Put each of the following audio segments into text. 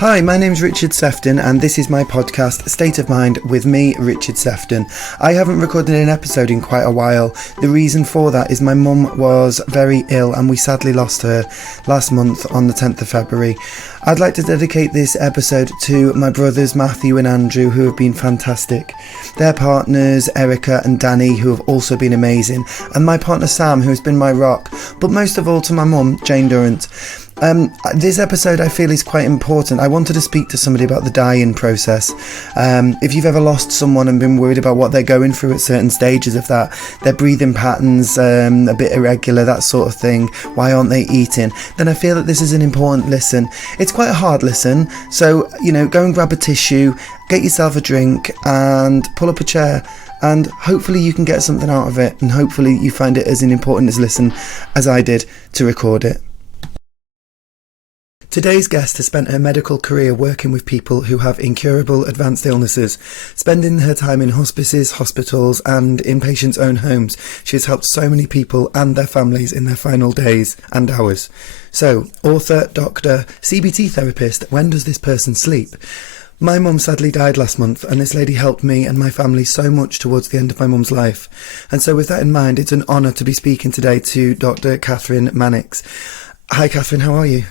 Hi, my name's Richard Sefton and this is my podcast, State of Mind, with me, Richard Sefton. I haven't recorded an episode in quite a while. The reason for that is my mum was very ill and we sadly lost her last month on the 10th of February. I'd like to dedicate this episode to my brothers Matthew and Andrew, who have been fantastic. Their partners, Erica and Danny, who have also been amazing. And my partner Sam, who has been my rock. But most of all to my mum, Jane Durrant. This episode I feel is quite important. I wanted to speak to somebody about the dying process. If you've ever lost someone and been worried about what they're going through at certain stages of that, their breathing patterns a bit irregular, that sort of thing, why aren't they eating, then I feel that this is an important listen. It's quite a hard listen, so go and grab a tissue, get yourself a drink and pull up a chair, and hopefully you can get something out of it, and hopefully you find it as important as listen as I did to record it. Today's guest has spent her medical career working with people who have incurable advanced illnesses. Spending her time in hospices, hospitals and in patients' own homes, she has helped so many people and their families in their final days and hours. So, author, doctor, CBT therapist, when does this person sleep? My mum sadly died last month and this lady helped me and my family so much towards the end of my mum's life. And so with that in mind, it's an honour to be speaking today to Dr Kathryn Mannix. Hi Kathryn, how are you?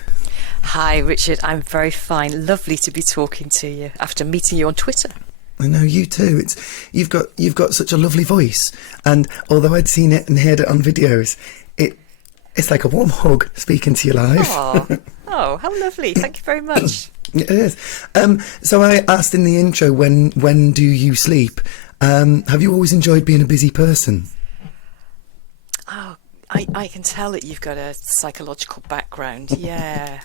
Hi Richard, I'm very fine. Lovely to be talking to you after meeting you on Twitter. I know, you too. You've got such a lovely voice, and although I'd seen it and heard it on videos, it's like a warm hug speaking to you live. Oh, how lovely! Thank you very much. It is. So I asked in the intro, when do you sleep? Have you always enjoyed being a busy person? Oh, I can tell that you've got a psychological background. Yeah.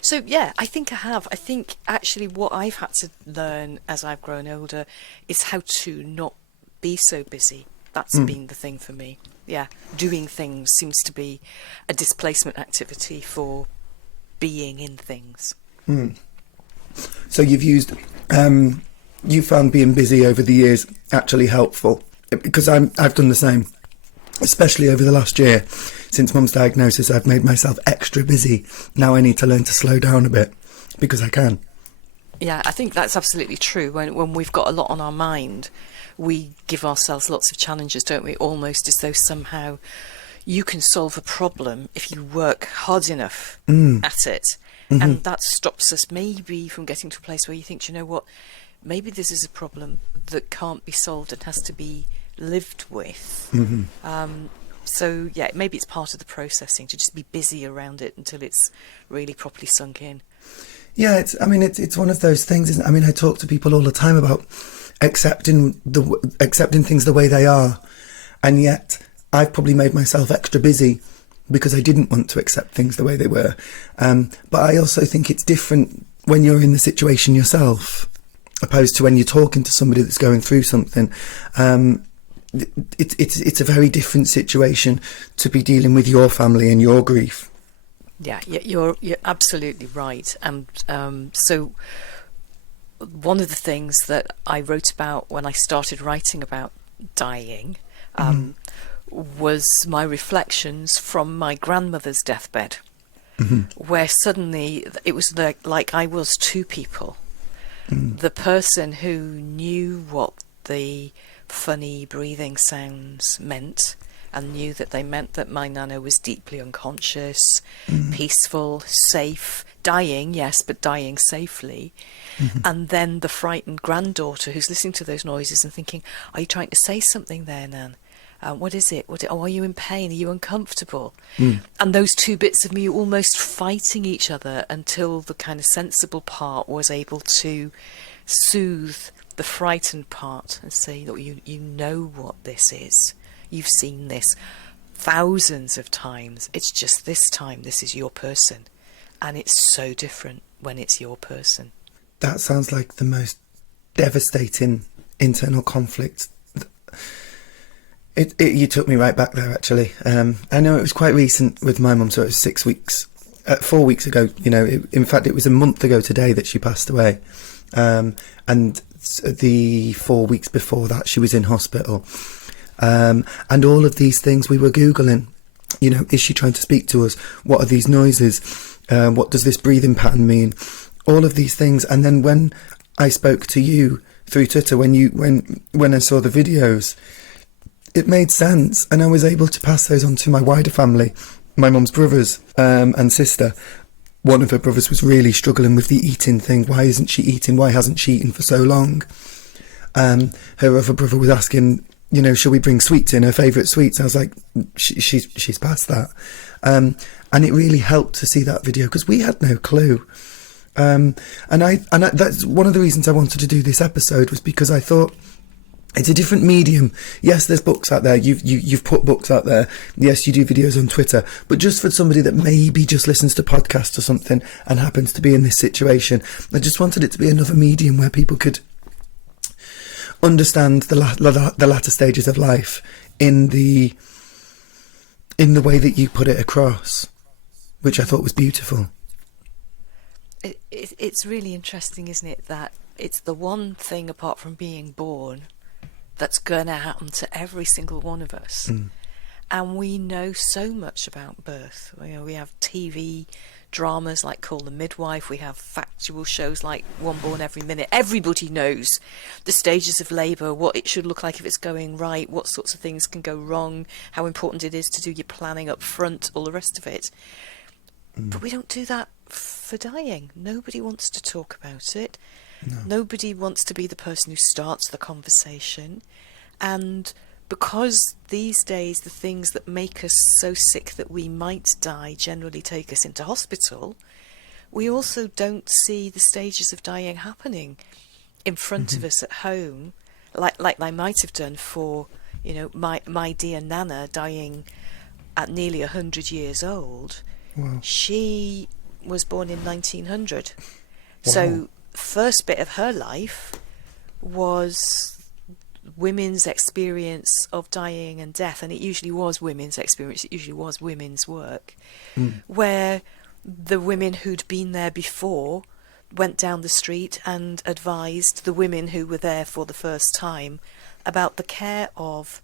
So yeah, I think I have. I think actually what I've had to learn as I've grown older is how to not be so busy. That's been the thing for me. Yeah, doing things seems to be a displacement activity for being in things. So you found being busy over the years actually helpful, because I've done the same, especially over the last year. Since mum's diagnosis, I've made myself extra busy. Now I need to learn to slow down a bit, because I can. Yeah, I think that's absolutely true. When we've got a lot on our mind, we give ourselves lots of challenges, don't we? Almost as though somehow you can solve a problem if you work hard enough at it. Mm-hmm. And that stops us maybe from getting to a place where you think, you know what, maybe this is a problem that can't be solved and has to be lived with. Mm-hmm. So yeah, maybe it's part of the processing to just be busy around it until it's really properly sunk in. Yeah, it's one of those things, isn't it? I mean, I talk to people all the time about accepting things the way they are, and yet I've probably made myself extra busy because I didn't want to accept things the way they were. But I also think it's different when you're in the situation yourself, opposed to when you're talking to somebody that's going through something. It's a very different situation to be dealing with your family and your grief. Yeah, you're absolutely right. And so one of the things that I wrote about when I started writing about dying was my reflections from my grandmother's deathbed, where suddenly it was like I was two people. The person who knew what the funny breathing sounds meant and knew that they meant that my nana was deeply unconscious, peaceful, safe, dying, yes, but dying safely. And then the frightened granddaughter who's listening to those noises and thinking, are you trying to say something there, Nan? What is it? Are you in pain? Are you uncomfortable? And those two bits of me almost fighting each other until the kind of sensible part was able to soothe the frightened part and say, look, you know what this is. You've seen this thousands of times. It's just this time this is your person. And it's so different when it's your person. That sounds like the most devastating internal conflict. You took me right back there, actually. I know it was quite recent with my mum, so it was 4 weeks ago. In fact, it was a month ago today that she passed away. And the 4 weeks before that, she was in hospital. And all of these things we were Googling. Is she trying to speak to us? What are these noises? What does this breathing pattern mean? all of these things. And then when I spoke to you through Twitter, when I saw the videos, it made sense, and I was able to pass those on to my wider family, my mum's brothers and sister. One of her brothers was really struggling with the eating thing. Why isn't she eating? Why hasn't she eaten for so long? Her other brother was asking, you know, shall we bring sweets in, her favourite sweets? I was like, she's past that. And it really helped to see that video, because we had no clue. And that's one of the reasons I wanted to do this episode, was because I thought it's a different medium. Yes, there's books out there. You've put books out there. Yes, you do videos on Twitter. But just for somebody that maybe just listens to podcasts or something and happens to be in this situation, I just wanted it to be another medium where people could understand the latter stages of life in the way that you put it across, which I thought was beautiful. It's really interesting, isn't it, that it's the one thing apart from being born that's going to happen to every single one of us. And we know so much about birth. You know, we have TV dramas like Call the Midwife, we have factual shows like One Born Every Minute. Everybody knows the stages of labour, what it should look like if it's going right, what sorts of things can go wrong, how important it is to do your planning up front, all the rest of it. But we don't do that for dying. Nobody wants to talk about it. No. Nobody wants to be the person who starts the conversation. And because these days the things that make us so sick that we might die generally take us into hospital, we also don't see the stages of dying happening in front of us at home, like I might have done for, you know, my dear Nana dying at nearly 100 years old. Wow. She was born in 1900. Wow. So first bit of her life was women's experience of dying and death, and it usually was women's experience, it usually was women's work, where the women who'd been there before went down the street and advised the women who were there for the first time about the care of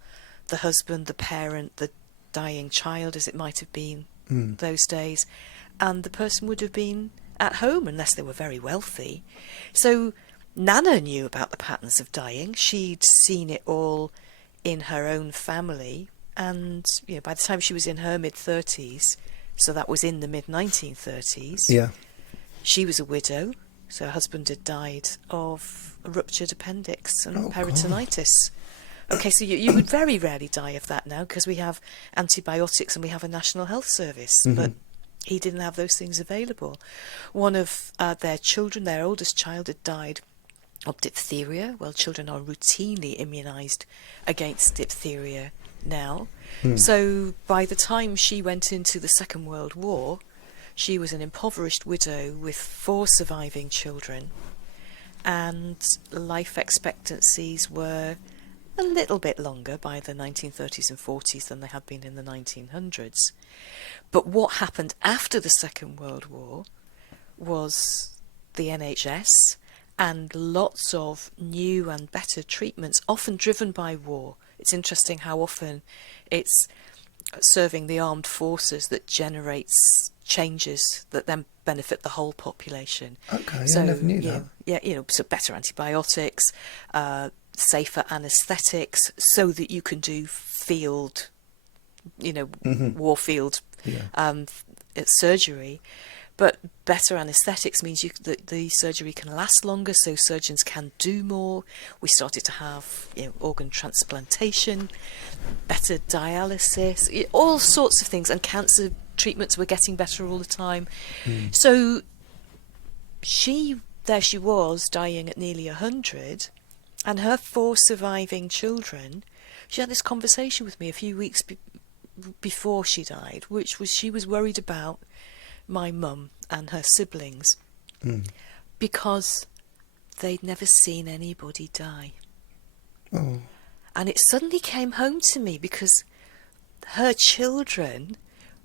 the husband, the parent, the dying child, as it might have been those days, and the person would have been at home unless they were very wealthy. So Nana knew about the patterns of dying. She'd seen it all in her own family, and you know, by the time she was in her mid-30s, so that was in the mid-1930s, she was a widow. So her husband had died of a ruptured appendix and peritonitis. God. Okay, so you would very rarely die of that now, because we have antibiotics and we have a National Health Service, but he didn't have those things available. One of their children, their oldest child, had died of diphtheria. Well, children are routinely immunised against diphtheria now. So by the time she went into the Second World War, she was an impoverished widow with 4 surviving children, and life expectancies were a little bit longer by the 1930s and 40s than they had been in the 1900s. But what happened after the Second World War was the NHS and lots of new and better treatments, often driven by war. It's interesting how often it's serving the armed forces that generates changes that then benefit the whole population. Okay, so, I never knew that. Yeah, you know, so better antibiotics, safer anaesthetics, so that you can do field, you know, warfield surgery. But better anaesthetics means that the surgery can last longer, so surgeons can do more. We started to have, you know, organ transplantation, better dialysis, all sorts of things, and cancer treatments were getting better all the time. So there she was, dying at nearly 100, and her 4 surviving children. She had this conversation with me a few weeks before she died, which was she was worried about my mum and her siblings because they'd never seen anybody die. And it suddenly came home to me, because her children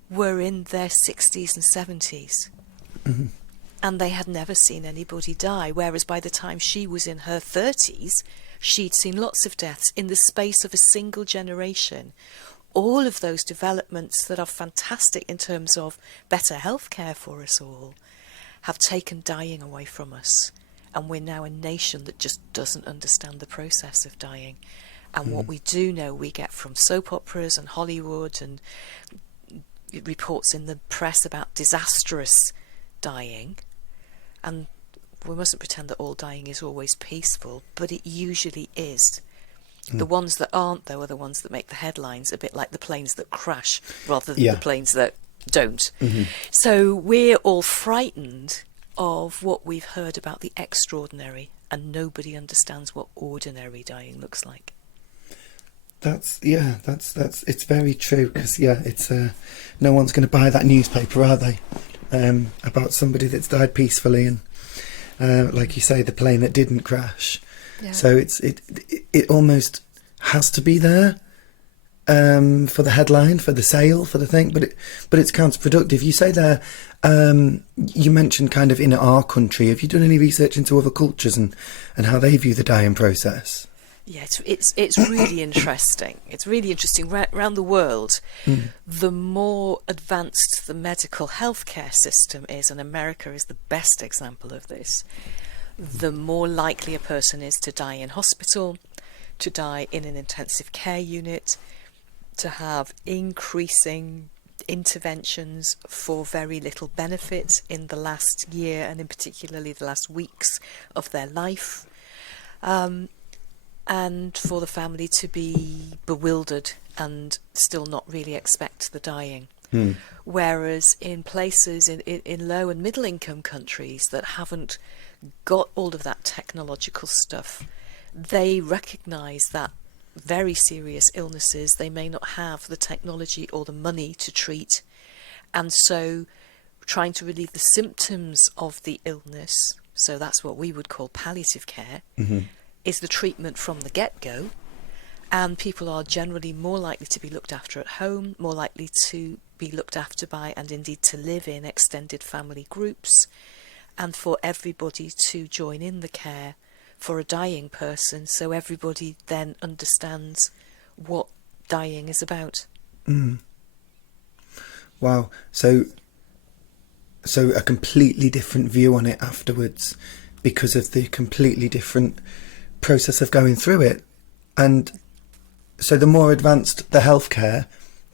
were in their 60s and 70s and they had never seen anybody die, whereas by the time she was in her 30s, she'd seen lots of deaths in the space of a single generation. All of those developments that are fantastic in terms of better healthcare for us all have taken dying away from us. And we're now a nation that just doesn't understand the process of dying. And what we do know, we get from soap operas and Hollywood and reports in the press about disastrous dying. And we mustn't pretend that all dying is always peaceful, but it usually is. The ones that aren't, though, are the ones that make the headlines, a bit like the planes that crash rather than the planes that don't. So we're all frightened of what we've heard about the extraordinary, and nobody understands what ordinary dying looks like. That's it's very true, because it's no one's going to buy that newspaper, are they, about somebody that's died peacefully, and like you say, the plane that didn't crash. So it almost has to be there for the headline, for the sale, for the thing, but it's counterproductive. You say there, you mentioned kind of in our country. Have you done any research into other cultures and how they view the dying process? Yeah, it's really interesting. It's really interesting. Around the world, the more advanced the medical healthcare system is, and America is the best example of this, the more likely a person is to die in hospital, to die in an intensive care unit, to have increasing interventions for very little benefit in the last year, and in particularly the last weeks of their life. And for the family to be bewildered and still not really expect the dying. Whereas in places in low and middle income countries that haven't got all of that technological stuff, they recognise that very serious illnesses, they may not have the technology or the money to treat, and so trying to relieve the symptoms of the illness, so that's what we would call palliative care, is the treatment from the get-go, and people are generally more likely to be looked after at home, more likely to be looked after by, and indeed to live in, extended family groups, and for everybody to join in the care for a dying person, so everybody then understands what dying is about. Wow. So a completely different view on it afterwards, because of the completely different process of going through it. And so the more advanced the healthcare,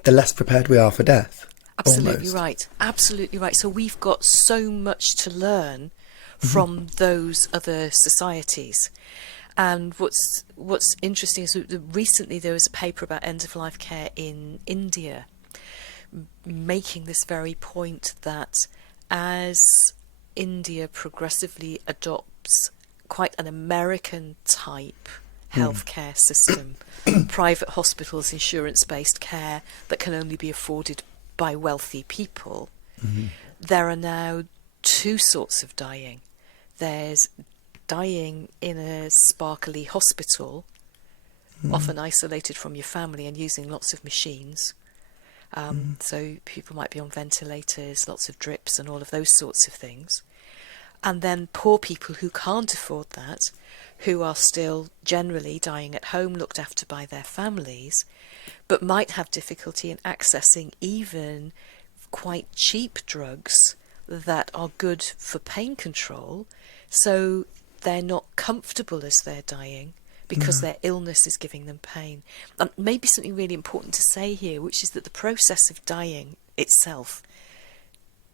the less prepared we are for death. Absolutely almost. right. Absolutely right. So we've got so much to learn from those other societies. And what's interesting is that recently there was a paper about end-of-life care in India making this very point, that as India progressively adopts quite an American type healthcare system, private hospitals, insurance-based care that can only be afforded by wealthy people, there are now two sorts of dying. There's dying in a sparkly hospital, often isolated from your family and using lots of machines. So people might be on ventilators, lots of drips and all of those sorts of things. And then poor people who can't afford that, who are still generally dying at home, looked after by their families, but might have difficulty in accessing even quite cheap drugs that are good for pain control, so they're not comfortable as they're dying because their illness is giving them pain. And maybe something really important to say here, which is that the process of dying itself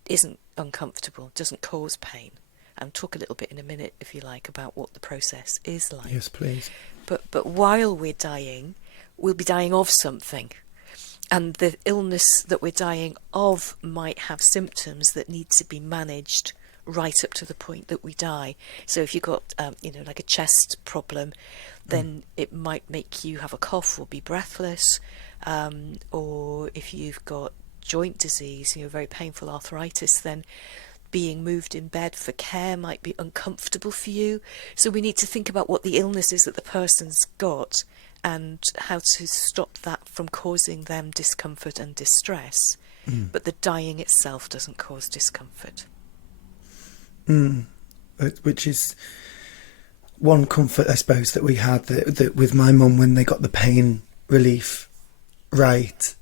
isn't uncomfortable, doesn't cause pain. And talk a little bit in a minute, if you like, about what the process is like. Yes, please. But while we're dying, we'll be dying of something. And the illness that we're dying of might have symptoms that need to be managed right up to the point that we die. So if you've got, like a chest problem, then it might make you have a cough or be breathless. Or if you've got joint disease, very painful arthritis, then being moved in bed for care might be uncomfortable for you. So we need to think about what the illness is that the person's got and how to stop that from causing them discomfort and distress. But the dying itself doesn't cause discomfort. Which is one comfort, I suppose, that we had that with my mum when they got the pain relief right.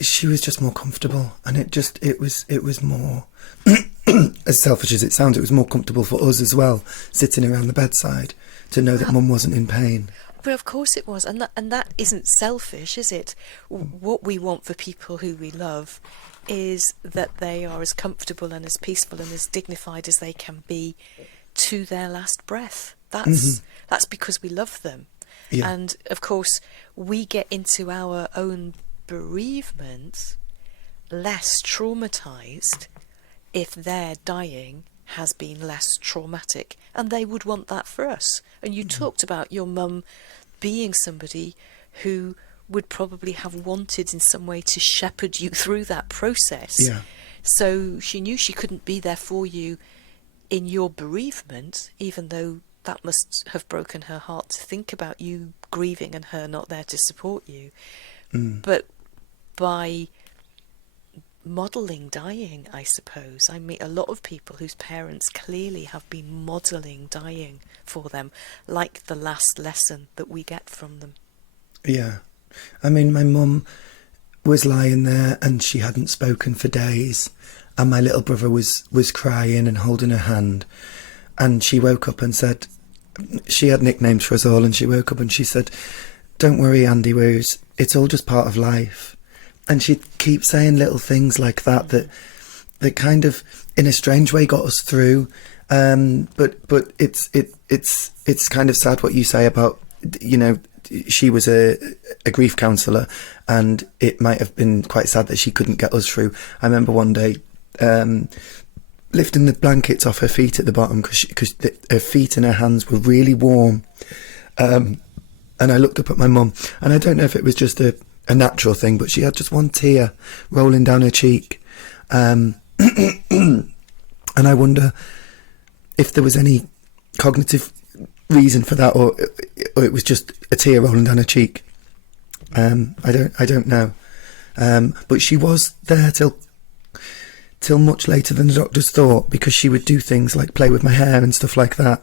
she was just more comfortable, and it was more, as selfish as it sounds, it was more comfortable for us as well, sitting around the bedside, to know that Mum wasn't in pain. But of course it was, and that isn't selfish, is it? What we want for people who we love is that they are as comfortable and as peaceful and as dignified as they can be to their last breath. That's because we love them. Yeah. And of course we get into our own bereavement less traumatized if their dying has been less traumatic, and they would want that for us. And you talked about your mum being somebody who would probably have wanted in some way to shepherd you through that process. Yeah. So she knew she couldn't be there for you in your bereavement, even though that must have broken her heart to think about you grieving and her not there to support you. But by modelling dying, I suppose, I meet a lot of people whose parents clearly have been modelling dying for them, like the last lesson that we get from them. Yeah. I mean, my mum was lying there and she hadn't spoken for days, and my little brother was crying and holding her hand, and she woke up and said, she had nicknames for us all, and she woke up and she said, "Don't worry, Andy Rose, it's all just part of life." And she'd keep saying little things like that kind of, in a strange way, got us through. But it's kind of sad what you say about, you know, she was a grief counsellor, and it might have been quite sad that she couldn't get us through. I remember one day lifting the blankets off her feet at the bottom because her feet and her hands were really warm. And I looked up at my mum, and I don't know if it was just a natural thing, but she had just one tear rolling down her cheek. And I wonder if there was any cognitive reason for that, or it was just a tear rolling down her cheek. I don't know. But she was there till much later than the doctors thought, because she would do things like play with my hair and stuff like that.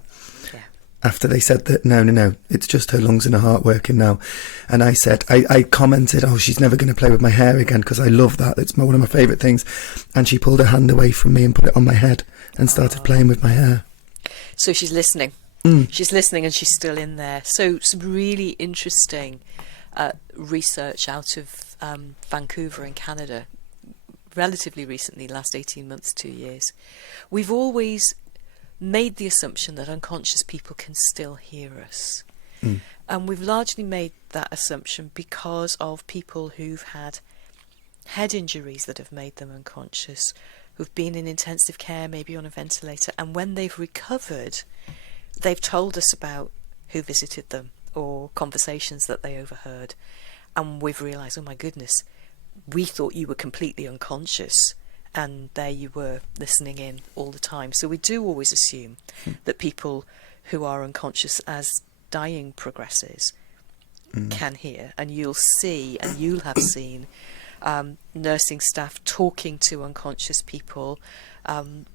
Yeah. After they said that, no, it's just her lungs and her heart working now. And I said, I commented, "Oh, she's never going to play with my hair again," because I love that. It's one of my favourite things. And she pulled her hand away from me and put it on my head and started playing with my hair. So she's listening. She's listening, and she's still in there. So some really interesting research out of Vancouver in Canada, relatively recently, last 18 months, 2 years. We've always made the assumption that unconscious people can still hear us. And we've largely made that assumption because of people who've had head injuries that have made them unconscious, who've been in intensive care, maybe on a ventilator, and when they've recovered, they've told us about who visited them or conversations that they overheard. And we've realised, oh my goodness, we thought you were completely unconscious, and there you were listening in all the time. So we do always assume that people who are unconscious as dying progresses can hear. And you'll see, and you'll have seen, nursing staff talking to unconscious people.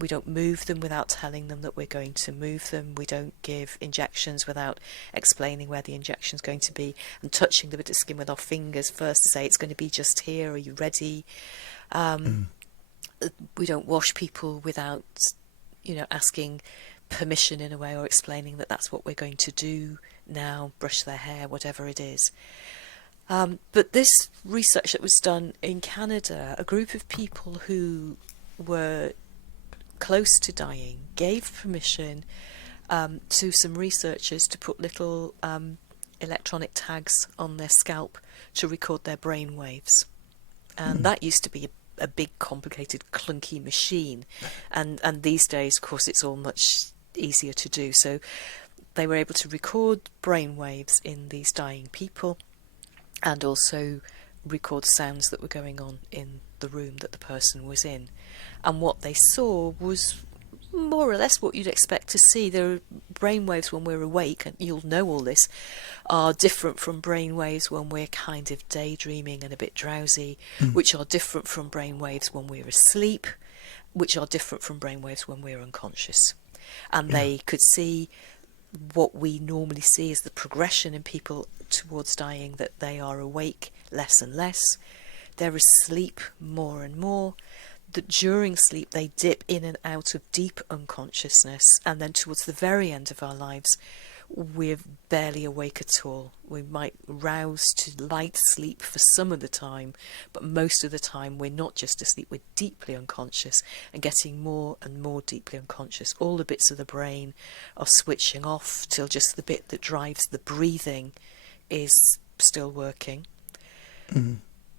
We don't move them without telling them that we're going to move them. We don't give injections without explaining where the injection's going to be, and touching the bit of skin with our fingers first to say, "It's going to be just here, are you ready?" We don't wash people without, asking permission in a way, or explaining that that's what we're going to do now, brush their hair, whatever it is. But this research that was done in Canada, a group of people who were close to dying gave permission to some researchers to put little electronic tags on their scalp to record their brain waves. And that used to be a big, complicated, clunky machine. And these days, of course, it's all much easier to do. So they were able to record brain waves in these dying people, and also record sounds that were going on in the room that the person was in. And what they saw was more or less what you'd expect to see. There are brainwaves when we're awake, and you'll know all this, are different from brainwaves when we're kind of daydreaming and a bit drowsy, which are different from brainwaves when we're asleep, which are different from brainwaves when we're unconscious. And they could see what we normally see as the progression in people towards dying, that they are awake less and less, they're asleep more and more, that during sleep they dip in and out of deep unconsciousness, and then towards the very end of our lives we're barely awake at all. We might rouse to light sleep for some of the time, but most of the time we're not just asleep, we're deeply unconscious and getting more and more deeply unconscious. All the bits of the brain are switching off till just the bit that drives the breathing is still working.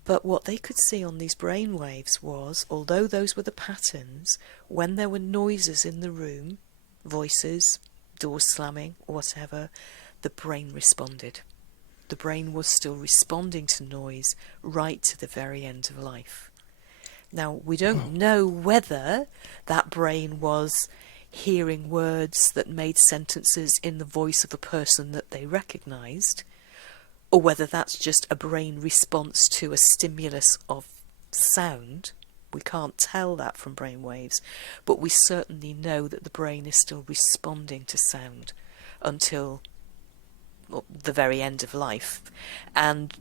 But what they could see on these brain waves was, although those were the patterns, when there were noises in the room, voices, doors slamming, whatever, the brain responded. The brain was still responding to noise right to the very end of life. Now, we don't know whether that brain was hearing words that made sentences in the voice of a person that they recognised, or whether that's just a brain response to a stimulus of sound. We can't tell that from brain waves, but we certainly know that the brain is still responding to sound until the very end of life. And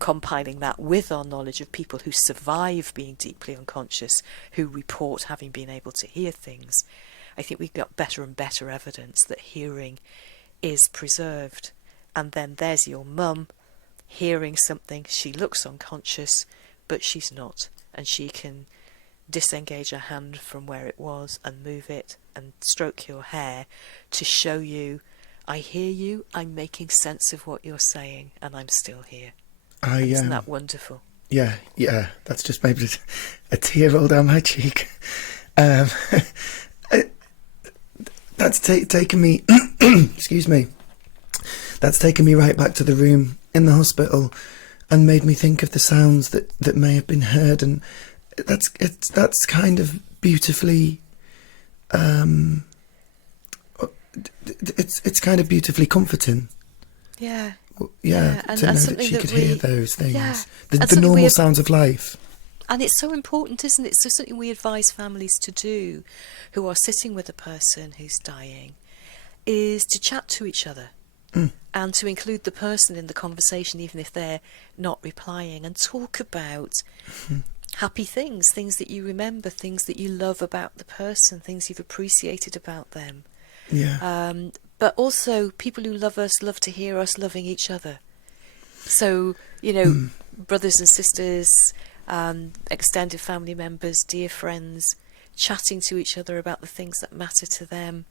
compiling that with our knowledge of people who survive being deeply unconscious, who report having been able to hear things, I think we've got better and better evidence that hearing is preserved. And then there's your mum hearing something, she looks unconscious, but she's not. And she can disengage her hand from where it was and move it and stroke your hair to show you, I hear you, I'm making sense of what you're saying, and I'm still here. Isn't that wonderful? Yeah, that's just made a tear roll down my cheek. That's taken me, excuse me, that's taken me right back to the room in the hospital and made me think of the sounds that may have been heard, and that's kind of beautifully, it's kind of beautifully comforting. Yeah. To know that she could hear those things, the something normal sounds of life. And it's so important, isn't it? So something we advise families to do who are sitting with a person who's dying is to chat to each other. And to include the person in the conversation, even if they're not replying, and talk about happy things that you remember, things that you love about the person, things you've appreciated about them. But also, people who love us love to hear us loving each other. So, brothers and sisters, extended family members, dear friends, chatting to each other about the things that matter to them.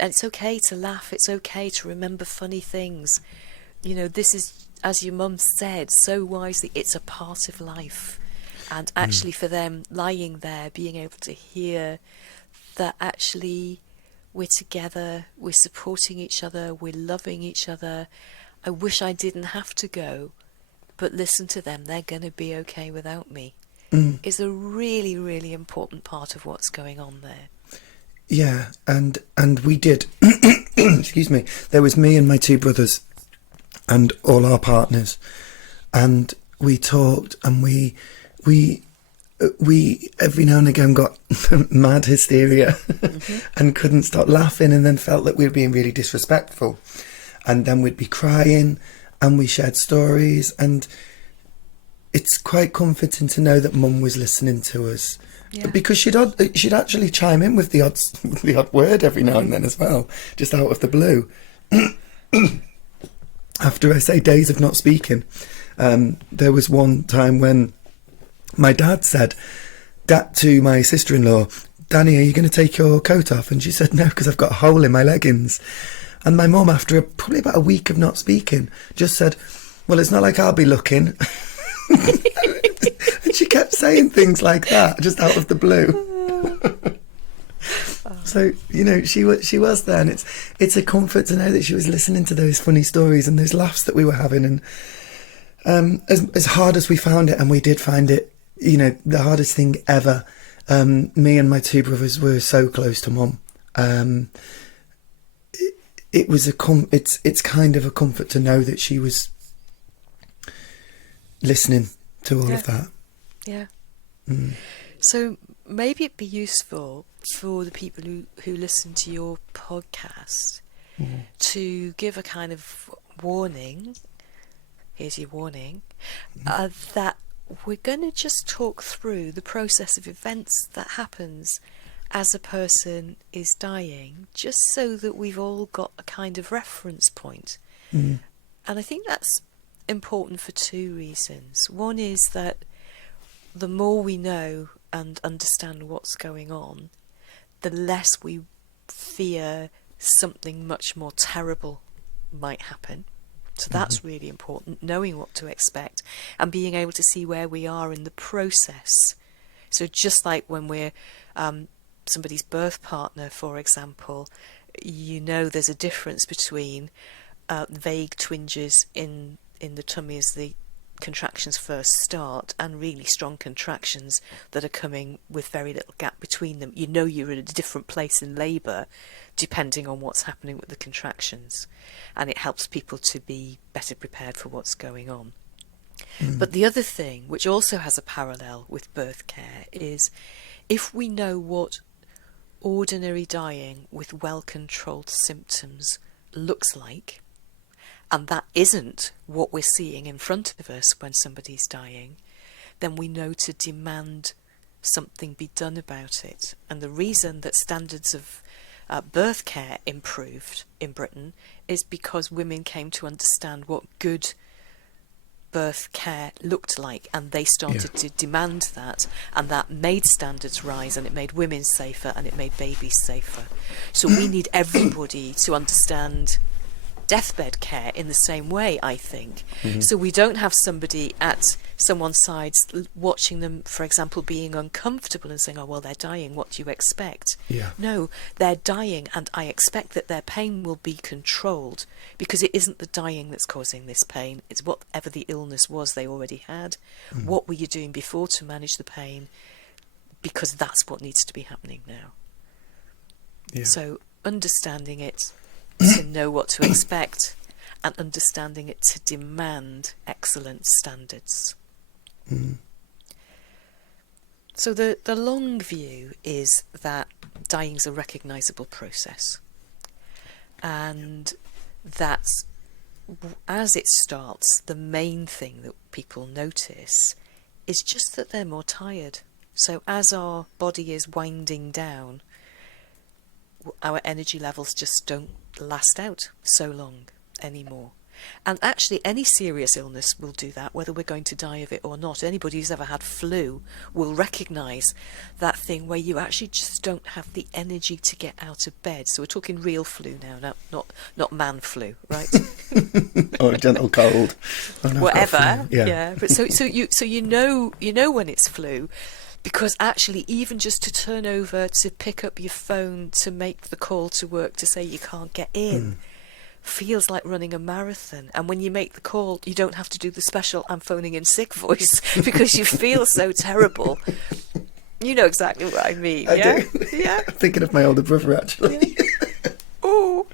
And it's okay to laugh, it's okay to remember funny things. This is, as your mum said so wisely, it's a part of life. And actually for them, lying there, being able to hear that actually we're together, we're supporting each other, we're loving each other. I wish I didn't have to go, but listen to them, they're going to be okay without me. Is a really, really important part of what's going on there. Yeah, and we did, excuse me, there was me and my two brothers and all our partners, and we talked, and we every now and again got mad hysteria and couldn't stop laughing, and then felt that we were being really disrespectful, and then we'd be crying, and we shared stories, and it's quite comforting to know that Mum was listening to us. Yeah. Because she'd actually chime in with the odd word every now and then as well, just out of the blue. After, I say, days of not speaking, there was one time when my dad said to my sister-in-law, Danny, are you going to take your coat off? And she said, no, because I've got a hole in my leggings. And my mum, after probably about a week of not speaking, just said, well, it's not like I'll be looking. And she kept saying things like that, just out of the blue. So, she was there, and it's a comfort to know that she was listening to those funny stories and those laughs that we were having. And as hard as we found it, and we did find it, the hardest thing ever, me and my two brothers were so close to Mum. It was it's kind of a comfort to know that she was listening to all of that. Yeah. So maybe it'd be useful for the people who listen to your podcast to give a kind of warning. Here's your warning. That we're going to just talk through the process of events that happens as a person is dying, just so that we've all got a kind of reference point. And I think that's important for two reasons. One is that the more we know and understand what's going on, the less we fear something much more terrible might happen. So that's really important, knowing what to expect and being able to see where we are in the process. So just like when we're somebody's birth partner, for example, you know there's a difference between vague twinges in the tummy as the contractions first start and really strong contractions that are coming with very little gap between them. You know you're in a different place in labour depending on what's happening with the contractions, and it helps people to be better prepared for what's going on. But the other thing, which also has a parallel with birth care, is if we know what ordinary dying with well-controlled symptoms looks like, and that isn't what we're seeing in front of us when somebody's dying, then we know to demand something be done about it. And the reason that standards of birth care improved in Britain is because women came to understand what good birth care looked like, and they started to demand that, and that made standards rise, and it made women safer, and it made babies safer. So we need everybody to understand deathbed care in the same way, I think. So we don't have somebody at someone's side watching them, for example, being uncomfortable and saying, oh, well, they're dying, what do you expect? No, they're dying, and I expect that their pain will be controlled, because it isn't the dying that's causing this pain, it's whatever the illness was they already had. What were you doing before to manage the pain? Because that's what needs to be happening now. So understanding it, to know what to expect, and understanding it to demand excellent standards. So the long view is that dying's a recognisable process, and that as it starts, the main thing that people notice is just that they're more tired. So as our body is winding down, our energy levels just don't last out so long anymore. And actually any serious illness will do that, whether we're going to die of it or not. Anybody who's ever had flu will recognise that thing where you actually just don't have the energy to get out of bed. So we're talking real flu now, not man flu, right? Or a gentle cold. Oh, no, whatever. Yeah. But so you know when it's flu, because actually even just to turn over to pick up your phone to make the call to work to say you can't get in feels like running a marathon. And when you make the call, you don't have to do the special "I'm phoning in sick" voice because you feel so terrible. You know exactly what I mean. I do. Yeah. I'm thinking of my older brother, actually. Oh.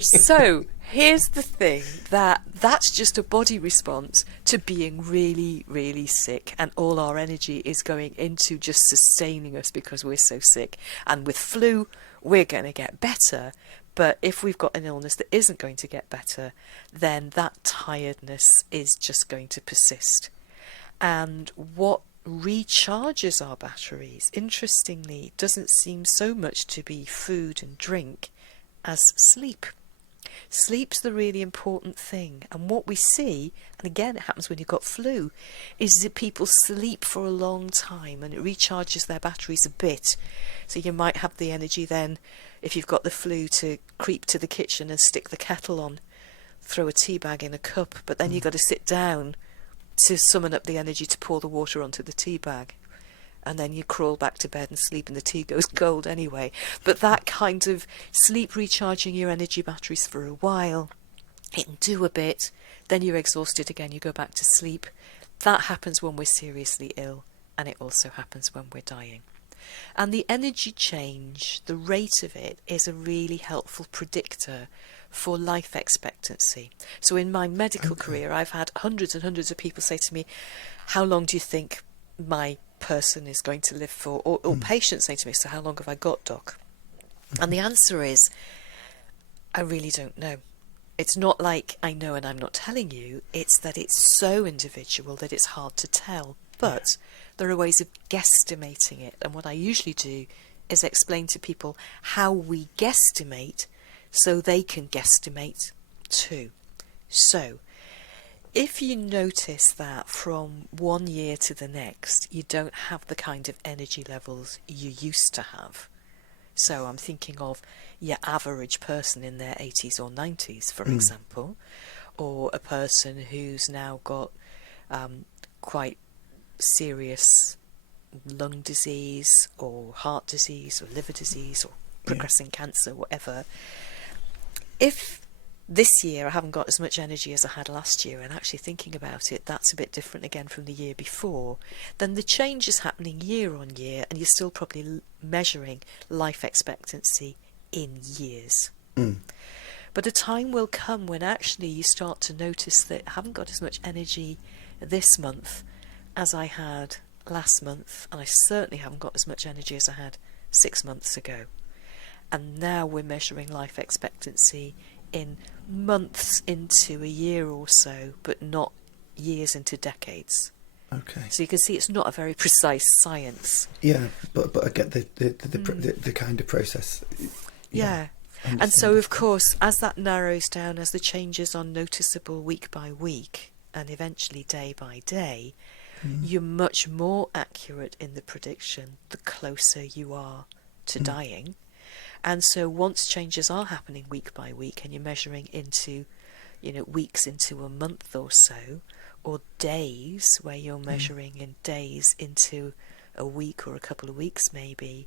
So here's the thing, that's just a body response to being really, really sick, and all our energy is going into just sustaining us because we're so sick. And with flu, we're going to get better. But if we've got an illness that isn't going to get better, then that tiredness is just going to persist. And what recharges our batteries, interestingly, doesn't seem so much to be food and drink as sleep. Sleep's the really important thing. And what we see, and again it happens when you've got flu, is that people sleep for a long time and it recharges their batteries a bit. So you might have the energy then, if you've got the flu, to creep to the kitchen and stick the kettle on, throw a tea bag in a cup, but then you've got to sit down to summon up the energy to pour the water onto the tea bag. And then you crawl back to bed and sleep, and the tea goes cold anyway. But that kind of sleep recharging your energy batteries for a while, it can do a bit, then you're exhausted again, you go back to sleep. That happens when we're seriously ill, and it also happens when we're dying. And the energy change, the rate of it, is a really helpful predictor for life expectancy. So in my medical career, I've had hundreds and hundreds of people say to me, how long do you think my person is going to live for? Or patients say to me, so how long have I got, doc? And the answer is, I really don't know. It's not like I know and I'm not telling you. It's that it's so individual that it's hard to tell. But there are ways of guesstimating it. And what I usually do is explain to people how we guesstimate so they can guesstimate too. So, if you notice that from one year to the next, you don't have the kind of energy levels you used to have. So I'm thinking of your average person in their 80s or 90s, for example, or a person who's now got quite serious lung disease or heart disease or liver disease or progressing cancer, whatever. If this year I haven't got as much energy as I had last year, and actually thinking about it, that's a bit different again from the year before, then the change is happening year on year, and you're still probably measuring life expectancy in years. But a time will come when actually you start to notice that I haven't got as much energy this month as I had last month, and I certainly haven't got as much energy as I had 6 months ago. And now we're measuring life expectancy in months into a year or so, but not years into decades. Okay. So you can see it's not a very precise science. Yeah, but I get the kind of process. Yeah. And so, of course, as that narrows down, as the changes are noticeable week by week and eventually day by day, you're much more accurate in the prediction the closer you are to dying. And so once changes are happening week by week and you're measuring into, weeks into a month or so, or days where you're measuring in days into a week or a couple of weeks maybe,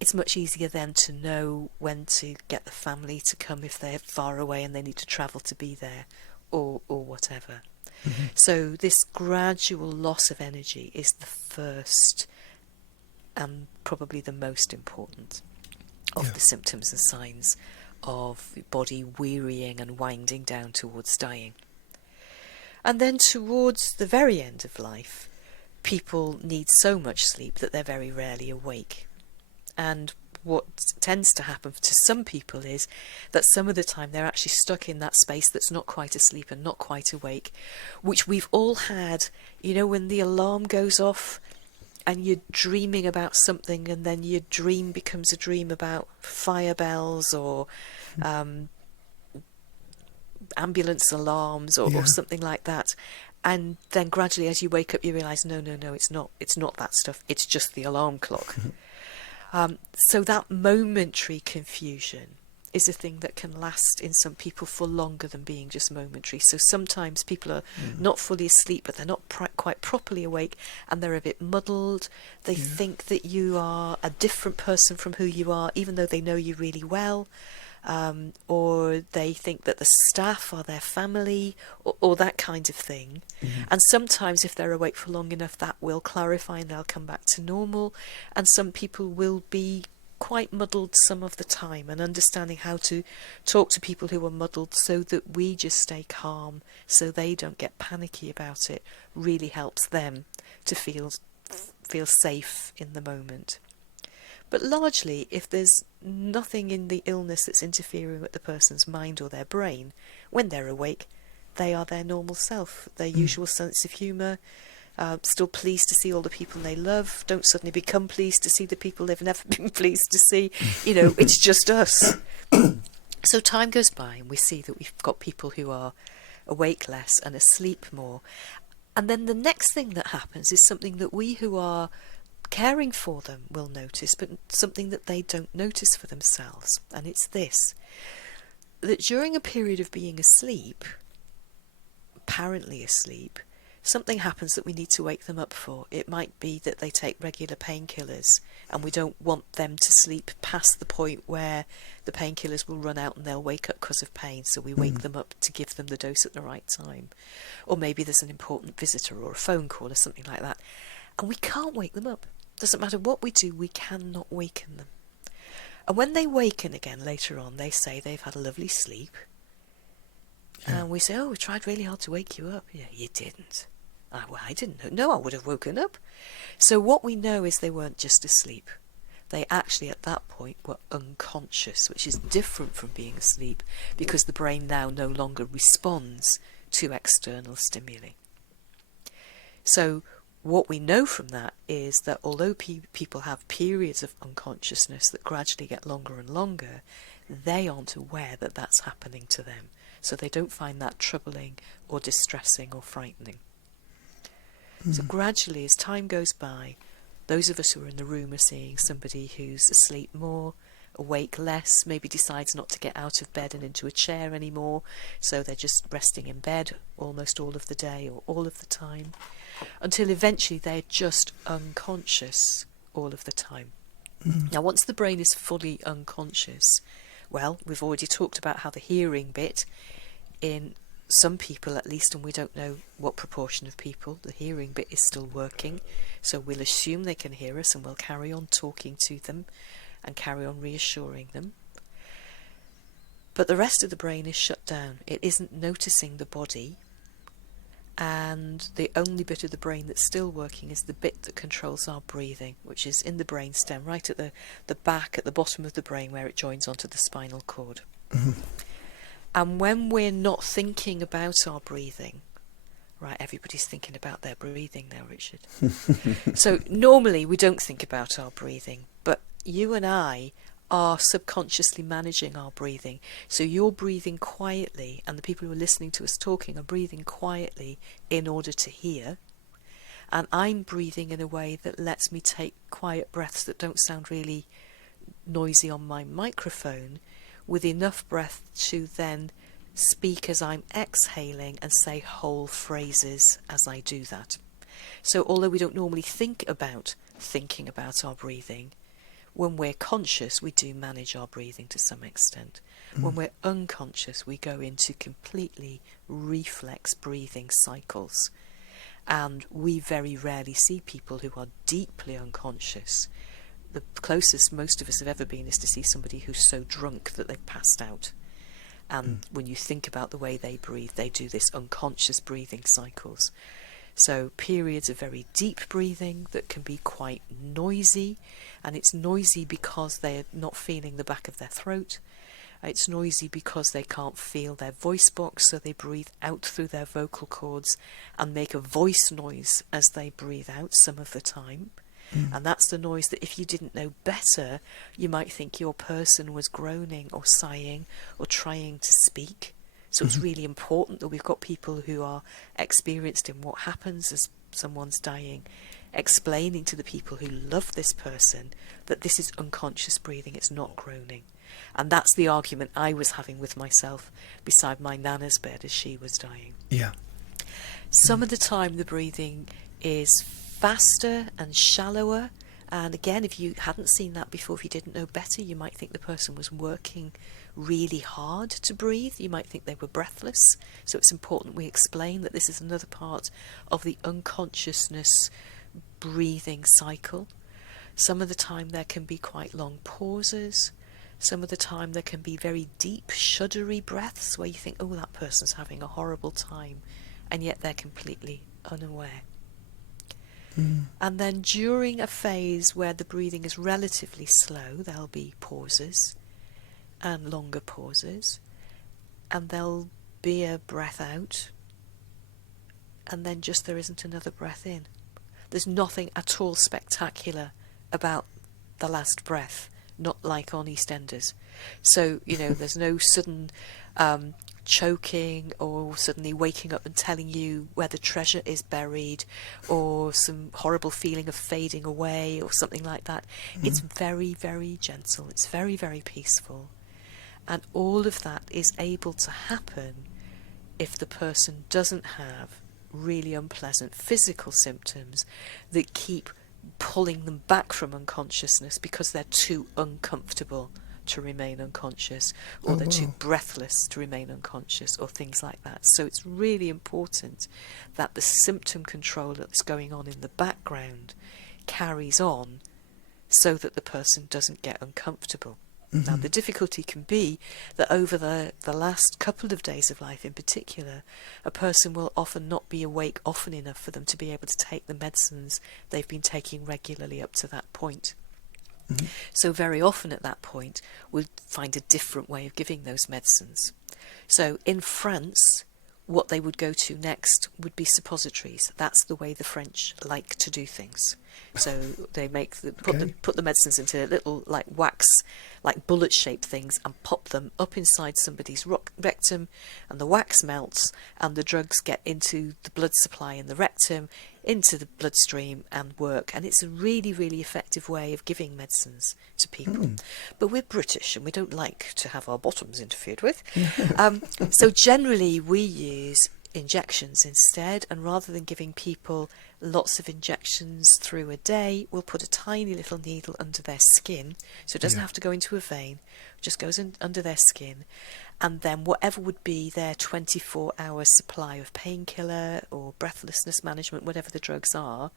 it's much easier then to know when to get the family to come if they're far away and they need to travel to be there, or whatever. So this gradual loss of energy is the first and probably the most important of the symptoms and signs of the body wearying and winding down towards dying. And then towards the very end of life, people need so much sleep that they're very rarely awake. And what tends to happen to some people is that some of the time they're actually stuck in that space that's not quite asleep and not quite awake, which we've all had, when the alarm goes off and you're dreaming about something and then your dream becomes a dream about fire bells or ambulance alarms or something like that. And then gradually as you wake up you realise, no, it's not that stuff, it's just the alarm clock. So that momentary confusion is a thing that can last in some people for longer than being just momentary. So sometimes people are not fully asleep, but they're not quite properly awake, and they're a bit muddled. They think that you are a different person from who you are, even though they know you really well. Or they think that the staff are their family, or that kind of thing. And sometimes if they're awake for long enough, that will clarify and they'll come back to normal. And some people will be quite muddled some of the time, and understanding how to talk to people who are muddled so that we just stay calm so they don't get panicky about it really helps them to feel safe in the moment. But largely, if there's nothing in the illness that's interfering with the person's mind or their brain, when they're awake, they are their normal self, their usual sense of humour, still pleased to see all the people they love, don't suddenly become pleased to see the people they've never been pleased to see. It's just us. So time goes by and we see that we've got people who are awake less and asleep more. And then the next thing that happens is something that we who are caring for them will notice, but something that they don't notice for themselves. And it's this, that during a period of being asleep, apparently asleep, something happens that we need to wake them up for. It might be that they take regular painkillers and we don't want them to sleep past the point where the painkillers will run out and they'll wake up because of pain, so we wake them up to give them the dose at the right time. Or maybe there's an important visitor or a phone call or something like that, and we can't wake them up. Doesn't matter what we do, we cannot waken them. And when they waken again later on, they say they've had a lovely sleep. And we say, oh, we tried really hard to wake you up. Yeah, you didn't. Well, I didn't know. No, I would have woken up. So what we know is they weren't just asleep. they actually at that point were unconscious, which is different from being asleep because the brain now no longer responds to external stimuli. So what we know from that is that although people have periods of unconsciousness that gradually get longer and longer, they aren't aware that that's happening to them. So they don't find that troubling or distressing or frightening. So gradually, as time goes by, those of us who are in the room are seeing somebody who's asleep more, awake less, maybe decides not to get out of bed and into a chair anymore, so they're just resting in bed almost all of the day or all of the time, until eventually they're just unconscious all of the time. Now, once the brain is fully unconscious, well, we've already talked about how the hearing bit, in some people at least, and we don't know what proportion of people, the hearing bit is still working, so we'll assume they can hear us and we'll carry on talking to them and carry on reassuring them. But the rest of the brain is shut down. It isn't noticing the body, and the only bit of the brain that's still working is the bit that controls our breathing, which is in the brain stem, right at the back, at the bottom of the brain where it joins onto the spinal cord. And when we're not thinking about our breathing, right, everybody's thinking about their breathing now, Richard. So normally we don't think about our breathing, but you and I are subconsciously managing our breathing. So you're breathing quietly, and the people who are listening to us talking are breathing quietly in order to hear. And I'm breathing in a way that lets me take quiet breaths that don't sound really noisy on my microphone, with enough breath to then speak as I'm exhaling and say whole phrases as I do that. So although we don't normally think about thinking about our breathing, when we're conscious we do manage our breathing to some extent. When we're unconscious we go into completely reflex breathing cycles, and we very rarely see people who are deeply unconscious. The closest most of us have ever been is to see somebody who's so drunk that they've passed out. And when you think about the way they breathe, they do this unconscious breathing cycles. So periods of very deep breathing that can be quite noisy, and it's noisy because they're not feeling the back of their throat. It's noisy because they can't feel their voice box, so they breathe out through their vocal cords and make a voice noise as they breathe out some of the time. And that's the noise that if you didn't know better, you might think your person was groaning or sighing or trying to speak. So it's really important that we've got people who are experienced in what happens as someone's dying, explaining to the people who love this person that this is unconscious breathing, it's not groaning. And that's the argument I was having with myself beside my nana's bed as she was dying. Yeah. Some of the time the breathing is faster and shallower, and again, if you hadn't seen that before, if you didn't know better, you might think the person was working really hard to breathe. You might think they were breathless. So it's important we explain that this is another part of the unconsciousness breathing cycle. Some of the time there can be quite long pauses. Some of the time there can be very deep shuddery breaths where you think, oh, that person's having a horrible time, and yet they're completely unaware. And then during a phase where the breathing is relatively slow, there'll be pauses and longer pauses, and there'll be a breath out, and then just there isn't another breath in. There's nothing at all spectacular about the last breath, not like on EastEnders. So, there's no sudden choking or suddenly waking up and telling you where the treasure is buried, or some horrible feeling of fading away or something like that. It's very, very gentle. It's very, very peaceful. And all of that is able to happen if the person doesn't have really unpleasant physical symptoms that keep pulling them back from unconsciousness because they're too uncomfortable to remain unconscious, or they're too breathless to remain unconscious, or things like that. So it's really important that the symptom control that's going on in the background carries on so that the person doesn't get uncomfortable. Now, the difficulty can be that over the last couple of days of life in particular, a person will often not be awake often enough for them to be able to take the medicines they've been taking regularly up to that point. So very often at that point, we'll find a different way of giving those medicines. So in France, what they would go to next would be suppositories. That's the way the French like to do things. So they put the medicines into little like wax, like bullet-shaped things, and pop them up inside somebody's rectum, and the wax melts, and the drugs get into the blood supply in the rectum, into the bloodstream, and work. And it's a really, really effective way of giving medicines to people. But we're British, and we don't like to have our bottoms interfered with. So generally, we use injections instead, and rather than giving people lots of injections through a day, we'll put a tiny little needle under their skin, so it doesn't have to go into a vein, it just goes under their skin, and then whatever would be their 24-hour supply of painkiller or breathlessness management, whatever the drugs are,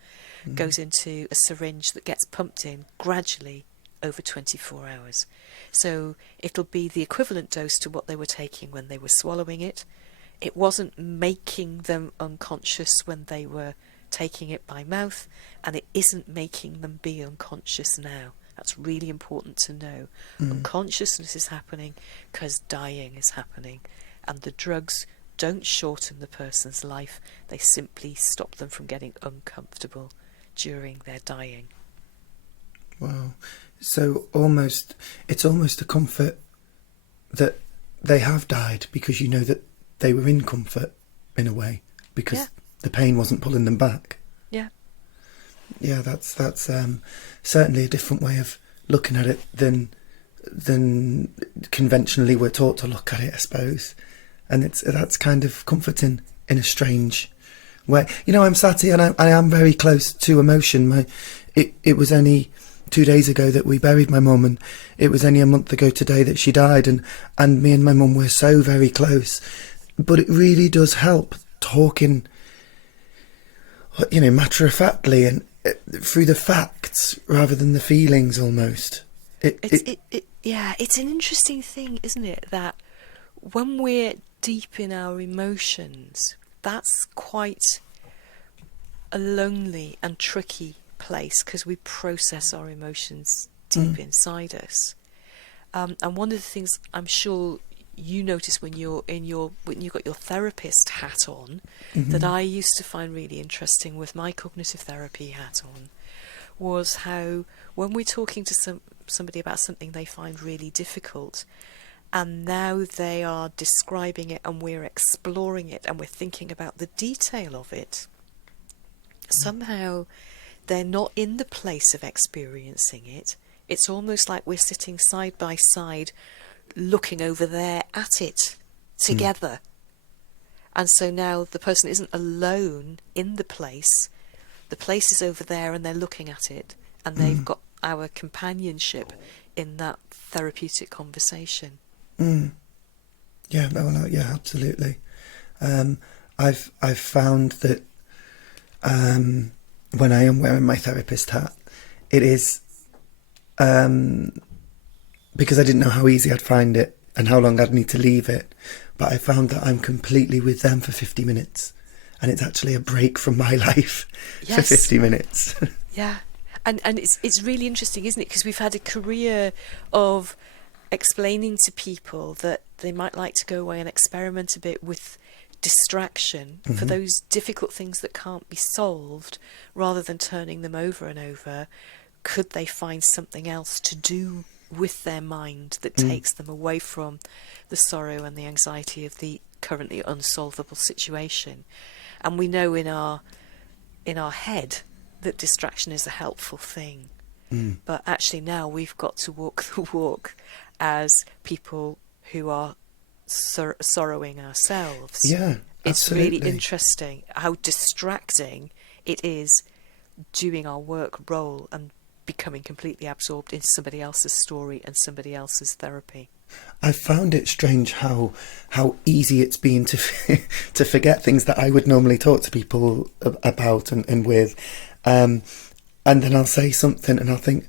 goes into a syringe that gets pumped in gradually over 24 hours. So it'll be the equivalent dose to what they were taking when they were swallowing it. It wasn't making them unconscious when they were taking it by mouth, and it isn't making them be unconscious now. That's really important to know. Unconsciousness is happening because dying is happening, and the drugs don't shorten the person's life, they simply stop them from getting uncomfortable during their dying. Wow. So it's almost a comfort that they have died, because you know that they were in comfort in a way, because the pain wasn't pulling them back. Yeah, that's certainly a different way of looking at it than conventionally we're taught to look at it, I suppose. And that's kind of comforting in a strange way. You know, I'm sat here and I am very close to emotion. It was only 2 days ago that we buried my mum, and it was only a month ago today that she died, and me and my mum were so very close. But it really does help talking, you know, matter-of-factly and through the facts rather than the feelings almost. It's an interesting thing, isn't it, that when we're deep in our emotions, that's quite a lonely and tricky place, because we process our emotions deep inside us. And one of the things I'm sure you notice when you've got your therapist hat on, that I used to find really interesting with my cognitive therapy hat on, was how when we're talking to somebody about something they find really difficult, and now they are describing it and we're exploring it and we're thinking about the detail of it, somehow they're not in the place of experiencing it. It's almost like we're sitting side by side looking over there at it together. And so now the person isn't alone in the place is over there and they're looking at it, and they've got our companionship in that therapeutic conversation. Yeah, absolutely. I've found that when I am wearing my therapist hat, it is because I didn't know how easy I'd find it and how long I'd need to leave it, but I found that I'm completely with them for 50 minutes, and it's actually a break from my life for 50 minutes. Yeah, and it's really interesting, isn't it? Because we've had a career of explaining to people that they might like to go away and experiment a bit with distraction for those difficult things that can't be solved, rather than turning them over and over. Could they find something else to do with their mind that takes them away from the sorrow and the anxiety of the currently unsolvable situation? And we know in our head that distraction is a helpful thing, but actually now we've got to walk the walk as people who are sorrowing ourselves. Yeah, it's absolutely. really interesting how distracting it is doing our work role and becoming completely absorbed in somebody else's story and somebody else's therapy. I found it strange how easy it's been to to forget things that I would normally talk to people about and with, and then I'll say something and I'll think,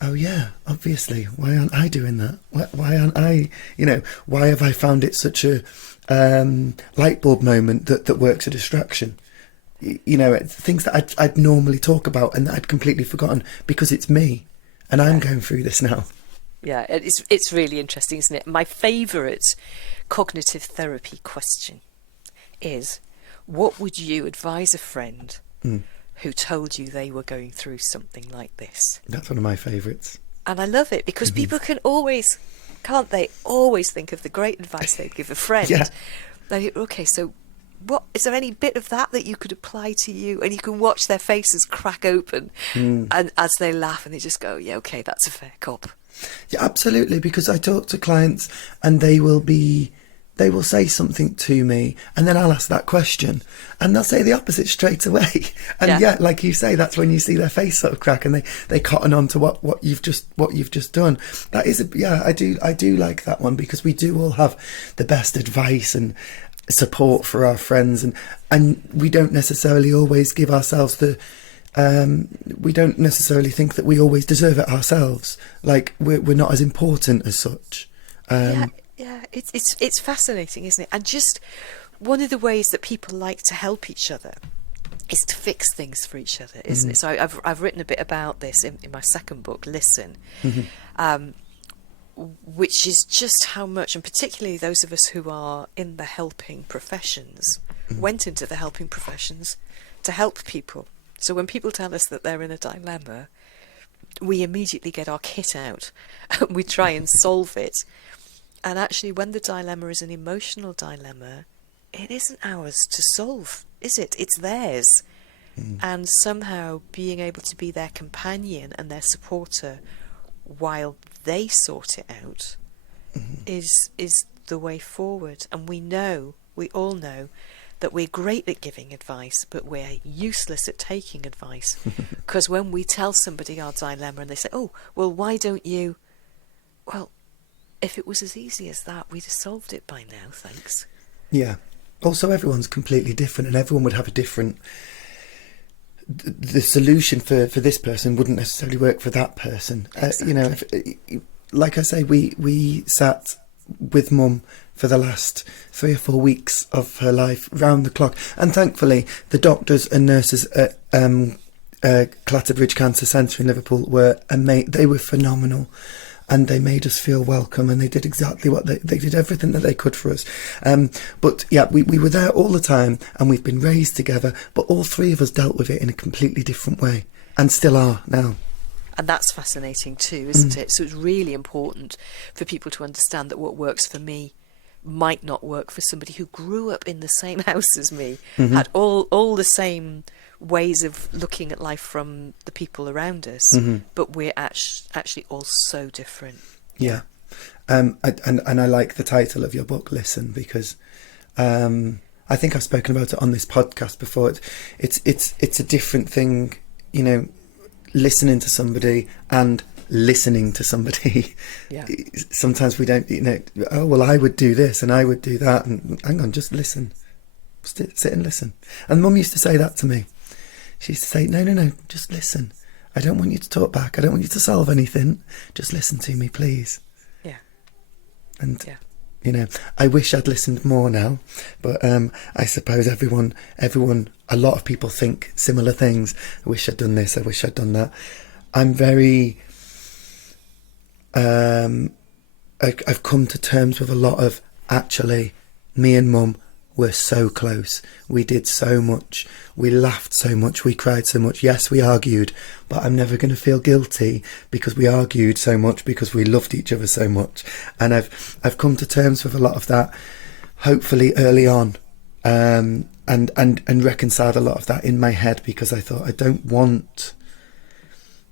oh yeah, obviously, why aren't I doing that? Why aren't I, why have I found it such a light bulb moment that works a distraction? Things that I'd normally talk about and that I'd completely forgotten, because it's me. And I'm going through this now. Yeah, it's really interesting, isn't it? My favourite cognitive therapy question is, what would you advise a friend who told you they were going through something like this? That's one of my favourites. And I love it because people can always, can't they, always think of the great advice they'd give a friend. Yeah. Like, okay, so what is there any bit of that you could apply to you? And you can watch their faces crack open and as they laugh and they just go, yeah, okay, that's a fair cop. Yeah, absolutely, because I talk to clients and they will say something to me and then I'll ask that question and they'll say the opposite straight away. And yeah, like you say, that's when you see their face sort of crack and they cotton on to what you've just done. That is I do like that one, because we do all have the best advice and support for our friends, and we don't necessarily always give ourselves we don't necessarily think that we always deserve it ourselves. Like we're not as important as such. It's fascinating, isn't it? And just one of the ways that people like to help each other is to fix things for each other, isn't it? So I've written a bit about this in my second book, Listen, which is just how much, and particularly those of us who are in the helping professions, went into the helping professions to help people. So when people tell us that they're in a dilemma, we immediately get our kit out and we try and solve it. And actually, when the dilemma is an emotional dilemma, it isn't ours to solve, is it? It's theirs. And somehow being able to be their companion and their supporter while they sort it out is the way forward. And we all know, that we're great at giving advice, but we're useless at taking advice. Because when we tell somebody our dilemma and they say, oh, well, why don't you? Well, if it was as easy as that, we'd have solved it by now, thanks. Yeah. Also, everyone's completely different and everyone would have a different... The solution for this person wouldn't necessarily work for that person. Exactly. Like I say, we sat with Mum for the last 3 or 4 weeks of her life, round the clock, and thankfully the doctors and nurses at Clatterbridge Cancer Centre in Liverpool were phenomenal, and they made us feel welcome, and they did exactly what they did everything that they could for us. But yeah, we were there all the time, and we've been raised together, but all three of us dealt with it in a completely different way, and still are now. And that's fascinating too, isn't it? So it's really important for people to understand that what works for me might not work for somebody who grew up in the same house as me, had all the same ways of looking at life from the people around us, but we're actually all so different. Yeah. And I like the title of your book, Listen, because I think I've spoken about it on this podcast before. It's a different thing, listening to somebody and listening to somebody. Yeah. Sometimes we don't, oh, well, I would do this and I would do that, and hang on, just listen. Sit and listen. And Mum used to say that to me. She used to say, no, just listen. I don't want you to talk back. I don't want you to solve anything. Just listen to me, please. Yeah. And I wish I'd listened more now, but I suppose everyone, a lot of people think similar things. I wish I'd done this, I wish I'd done that. I'm very... I've come to terms with a lot of, actually, me and Mum were so close. We did so much. We laughed so much. We cried so much. Yes, we argued, but I'm never going to feel guilty because we argued so much, because we loved each other so much. And I've come to terms with a lot of that, hopefully early on, and reconciled a lot of that in my head, because I thought I don't want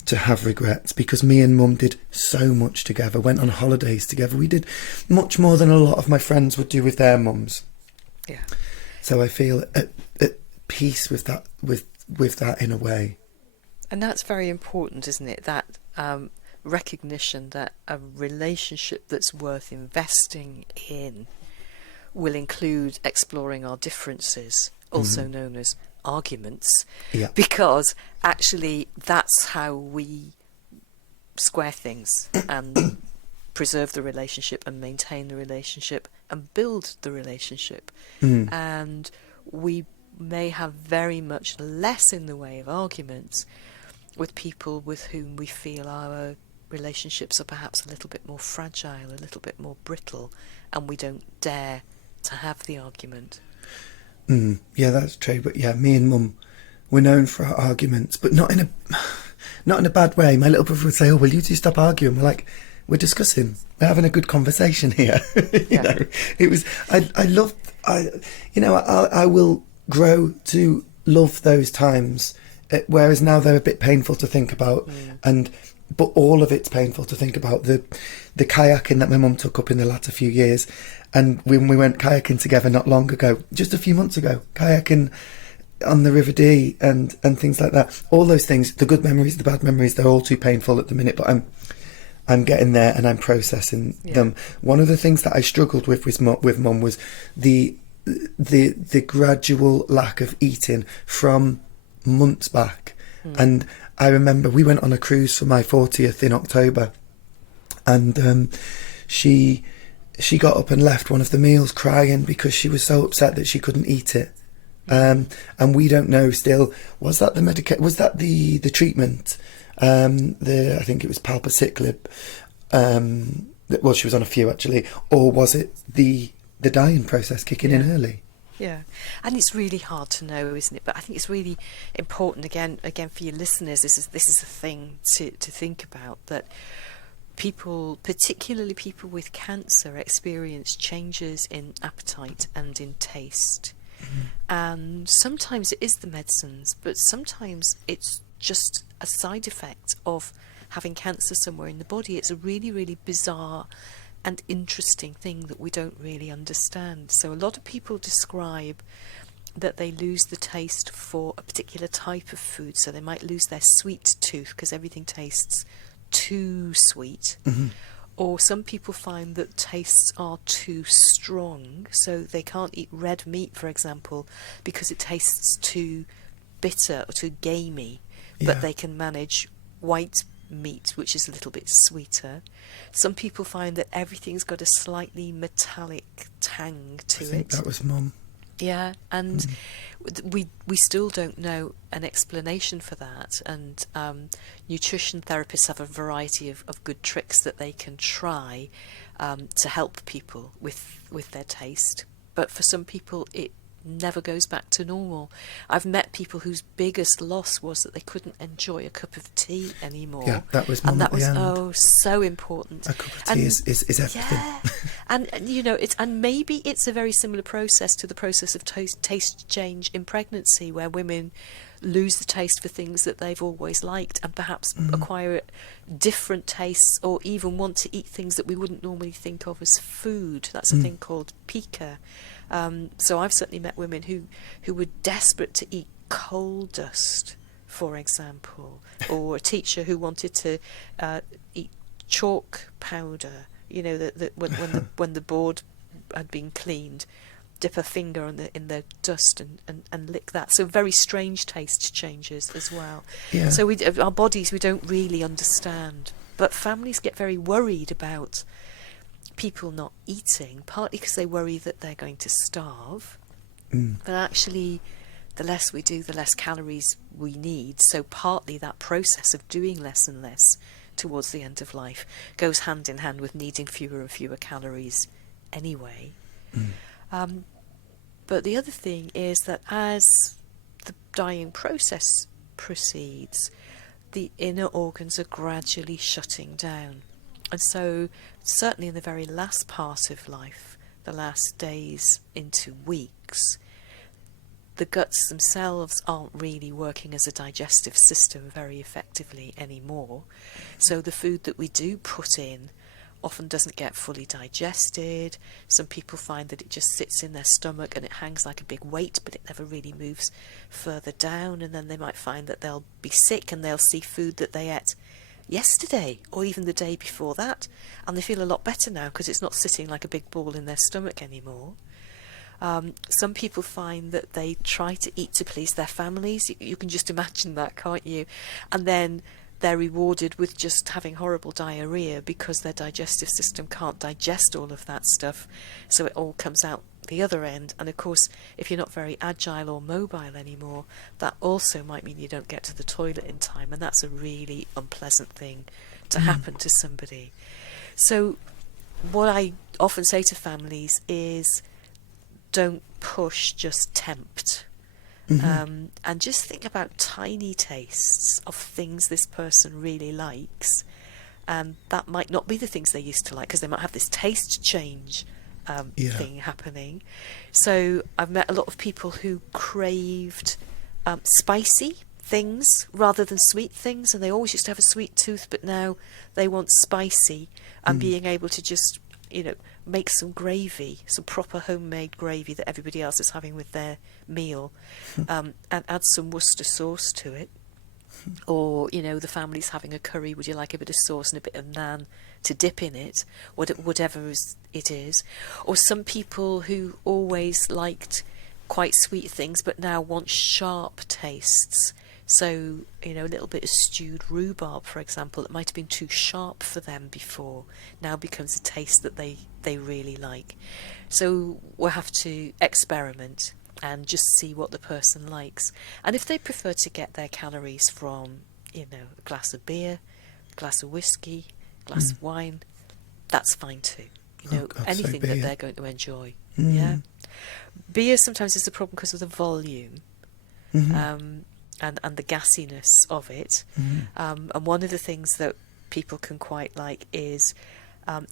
to have regrets, because me and Mum did so much together, went on holidays together. We did much more than a lot of my friends would do with their mums. Yeah. So I feel at peace with that, with that in a way. And that's very important, isn't it? That recognition that a relationship that's worth investing in will include exploring our differences, also known as arguments, because actually that's how we square things and preserve the relationship and maintain the relationship and build the relationship. And we may have very much less in the way of arguments with people with whom we feel our relationships are perhaps a little bit more fragile, a little bit more brittle, and we don't dare to have the argument. Yeah, that's true. But yeah, me and Mum, we're known for our arguments, but not in a bad way. My little brother would say, "Oh, will you two stop arguing?" We're like, "We're discussing. We're having a good conversation here." You know, it was. I loved. I will grow to love those times, whereas now they're a bit painful to think about, but all of it's painful to think about. The kayaking that my mum took up in the latter few years, and when we went kayaking together not long ago, just a few months ago, kayaking on the River Dee and things like that. All those things, the good memories, the bad memories, they're all too painful at the minute, but I'm getting there and I'm processing them. One of the things that I struggled with Mum was the gradual lack of eating from months back. And I remember we went on a cruise for my 40th in October, and she got up and left one of the meals crying because she was so upset that she couldn't eat it. And we don't know still, was that the treatment? I think it was palbociclib. Well, she was on a few actually, or was it the dying process kicking in early? Yeah, and it's really hard to know, isn't it? But I think it's really important again for your listeners. This is a thing to think about, that people, particularly people with cancer, experience changes in appetite and in taste. And sometimes it is the medicines, but sometimes it's just a side effect of having cancer somewhere in the body. It's a really, really bizarre and interesting thing that we don't really understand. So a lot of people describe that they lose the taste for a particular type of food. So they might lose their sweet tooth because everything tastes too sweet. Or some people find that tastes are too strong, so they can't eat red meat, for example, because it tastes too bitter or too gamey. But they can manage white meat, which is a little bit sweeter. Some people find that everything's got a slightly metallic tang to it. I think that was Mum. Yeah, and we still don't know an explanation for that, and nutrition therapists have a variety of good tricks that they can try to help people with their taste. But for some people it never goes back to normal. I've met people whose biggest loss was that they couldn't enjoy a cup of tea anymore. Yeah, that was Mum. And that was end. So important. A cup of tea is everything. Yeah. and you know, and maybe it's a very similar process to the process of taste change in pregnancy, where women lose the taste for things that they've always liked and perhaps acquire different tastes, or even want to eat things that we wouldn't normally think of as food. That's a thing called pica. So I've certainly met women who were desperate to eat coal dust, for example, or a teacher who wanted to eat chalk powder. You know, when the board had been cleaned, dip a finger in the dust and lick that. So very strange taste changes as well. Yeah. So our bodies we don't really understand, but families get very worried about people not eating, partly because they worry that they're going to starve, but actually the less we do, the less calories we need. So partly that process of doing less and less towards the end of life goes hand in hand with needing fewer and fewer calories anyway. But the other thing is that as the dying process proceeds, the inner organs are gradually shutting down. And so certainly in the very last part of life, the last days into weeks, the guts themselves aren't really working as a digestive system very effectively anymore. So the food that we do put in often doesn't get fully digested. Some people find that it just sits in their stomach and it hangs like a big weight, but it never really moves further down. And then they might find that they'll be sick and they'll see food that they ate yesterday or even the day before that, and they feel a lot better now because it's not sitting like a big ball in their stomach anymore. Some people find that they try to eat to please their families. You can just imagine that, can't you? And then they're rewarded with just having horrible diarrhea because their digestive system can't digest all of that stuff, so it all comes out the other end. And of course, if you're not very agile or mobile anymore, that also might mean you don't get to the toilet in time, and that's a really unpleasant thing to happen to somebody. So what I often say to families is, don't push, just tempt. And just think about tiny tastes of things this person really likes. And that might not be the things they used to like, because they might have this taste change thing happening. So I've met a lot of people who craved spicy things rather than sweet things, and they always used to have a sweet tooth, but now they want spicy, and being able to just, make some gravy, some proper homemade gravy that everybody else is having with their meal, and add some Worcester sauce to it. Or, the family's having a curry, would you like a bit of sauce and a bit of naan to dip in it, whatever it is. Or some people who always liked quite sweet things but now want sharp tastes. So, a little bit of stewed rhubarb, for example, that might have been too sharp for them before, now becomes a taste that they really like. So we'll have to experiment and just see what the person likes. And if they prefer to get their calories from, a glass of beer, a glass of whiskey, a glass of wine, that's fine too. Anything that they're going to enjoy. Yeah. Beer sometimes is a problem because of the volume. And the gassiness of it. And one of the things that people can quite like is,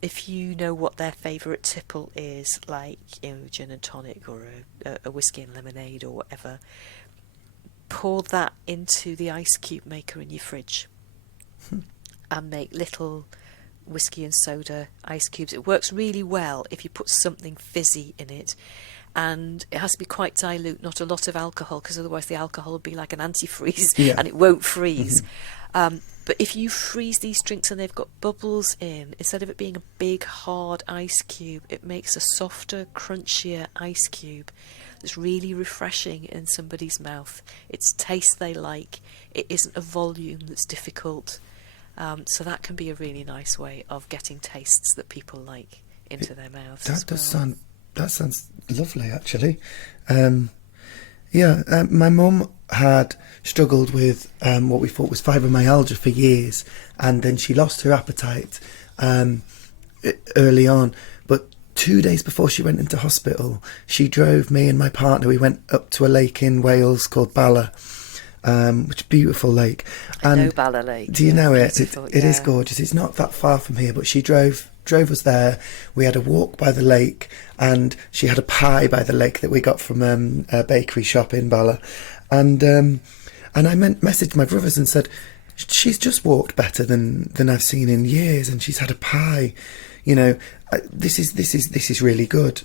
if you know what their favourite tipple is, like gin and tonic or a whiskey and lemonade or whatever, pour that into the ice cube maker in your fridge and make little whiskey and soda ice cubes. It works really well if you put something fizzy in it. And it has to be quite dilute, not a lot of alcohol, because otherwise the alcohol will be like an antifreeze and it won't freeze. But if you freeze these drinks and they've got bubbles in, instead of it being a big hard ice cube, it makes a softer, crunchier ice cube that's really refreshing in somebody's mouth. It's taste they like. It isn't a volume that's difficult. So that can be a really nice way of getting tastes that people like into their mouths. That sounds lovely, actually. My mum had struggled with what we thought was fibromyalgia for years, and then she lost her appetite early on. But 2 days before she went into hospital, she drove me and my partner. We went up to a lake in Wales called Bala, which is a beautiful lake. I know Bala Lake. Do you know it? It is gorgeous. It's not that far from here, but she drove us there. We had a walk by the lake, and she had a pie by the lake that we got from a bakery shop in Bala. And I messaged my brothers and said, she's just walked better than I've seen in years, and she's had a pie. This is really good.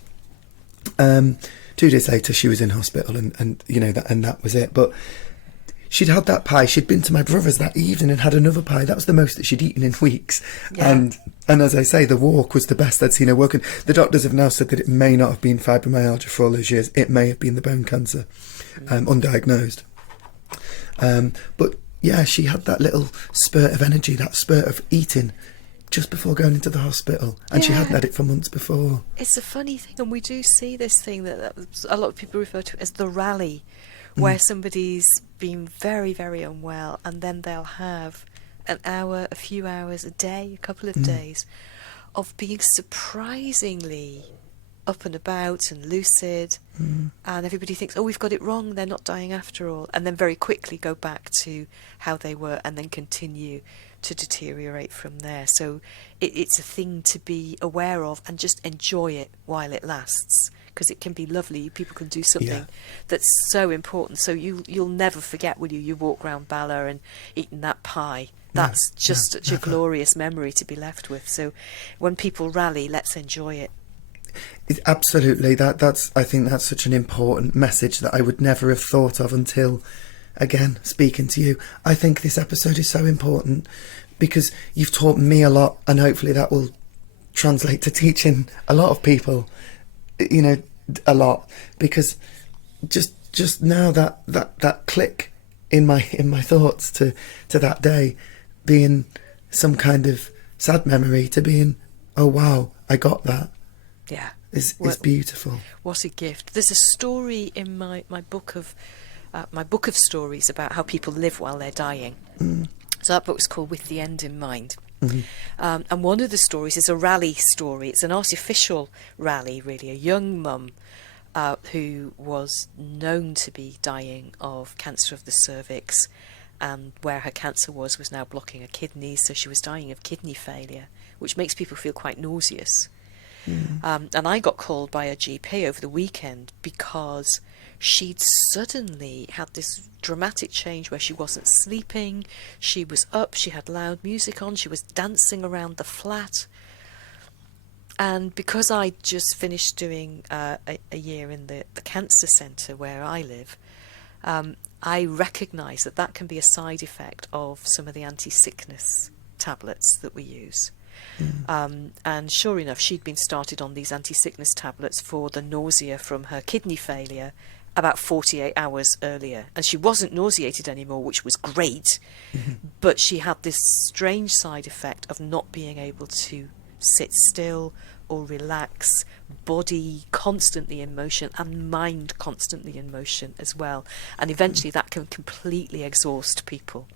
2 days later, she was in hospital, and that was it. But she'd had that pie. She'd been to my brother's that evening and had another pie. That was the most that she'd eaten in weeks. Yeah. And as I say, the walk was the best I'd seen her working. The doctors have now said that it may not have been fibromyalgia for all those years. It may have been the bone cancer, undiagnosed. But yeah, she had that little spurt of energy, that spurt of eating just before going into the hospital, and she hadn't had it for months before. It's a funny thing, and we do see this thing that a lot of people refer to as the rally, where somebody's been very, very unwell, and then they'll have an hour, a few hours, a day, a couple of days of being surprisingly up and about and lucid, and everybody thinks, oh, we've got it wrong, they're not dying after all, and then very quickly go back to how they were and then continue to deteriorate from there. So it's a thing to be aware of and just enjoy it while it lasts, because it can be lovely. People can do something that's so important. So you'll never forget, will you? You walk around Bala and eating that pie. That's just such a glorious memory to be left with. So when people rally, let's enjoy it. Absolutely. I think that's such an important message that I would never have thought of until, again, speaking to you. I think this episode is so important because you've taught me a lot, and hopefully that will translate to teaching a lot of people, a lot, because just now that click in my thoughts to that day being some kind of sad memory to being, oh wow, I got that. Yeah, it's beautiful. What a gift. There's a story in my book of stories about how people live while they're dying. So that book's called With the End in Mind. And one of the stories is a rally story. It's an artificial rally, really. A young mum who was known to be dying of cancer of the cervix, and where her cancer was now blocking her kidneys, so she was dying of kidney failure, which makes people feel quite nauseous. And I got called by a GP over the weekend because she'd suddenly had this dramatic change where she wasn't sleeping, she was up, she had loud music on, she was dancing around the flat. And because I just finished doing a year in the cancer centre where I live, I recognise that can be a side effect of some of the anti-sickness tablets that we use. And sure enough, she'd been started on these anti-sickness tablets for the nausea from her kidney failure about 48 hours earlier. And she wasn't nauseated anymore, which was great, but she had this strange side effect of not being able to sit still or relax, body constantly in motion and mind constantly in motion as well. And eventually that can completely exhaust people.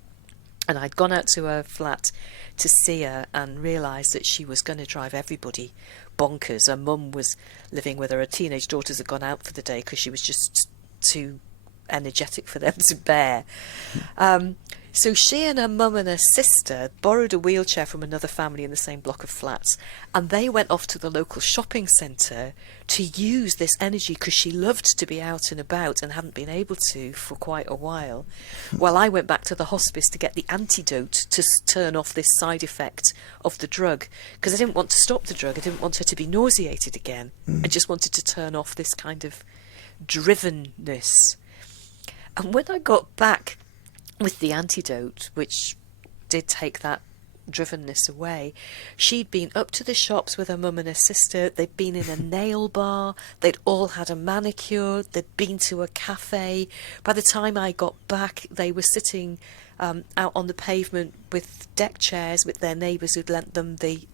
And I'd gone out to her flat to see her and realised that she was going to drive everybody bonkers. Her mum was living with her. Her teenage daughters had gone out for the day because she was just too energetic for them to bear. So she and her mum and her sister borrowed a wheelchair from another family in the same block of flats, and they went off to the local shopping centre to use this energy because she loved to be out and about and hadn't been able to for quite a while. While I went back to the hospice to get the antidote to turn off this side effect of the drug, because I didn't want to stop the drug. I didn't want her to be nauseated again. I just wanted to turn off this kind of drivenness. And when I got back with the antidote, which did take that drivenness away, she'd been up to the shops with her mum and her sister. They'd been in a nail bar, they'd all had a manicure, they'd been to a cafe. By the time I got back, they were sitting out on the pavement with deck chairs with their neighbours who'd lent them the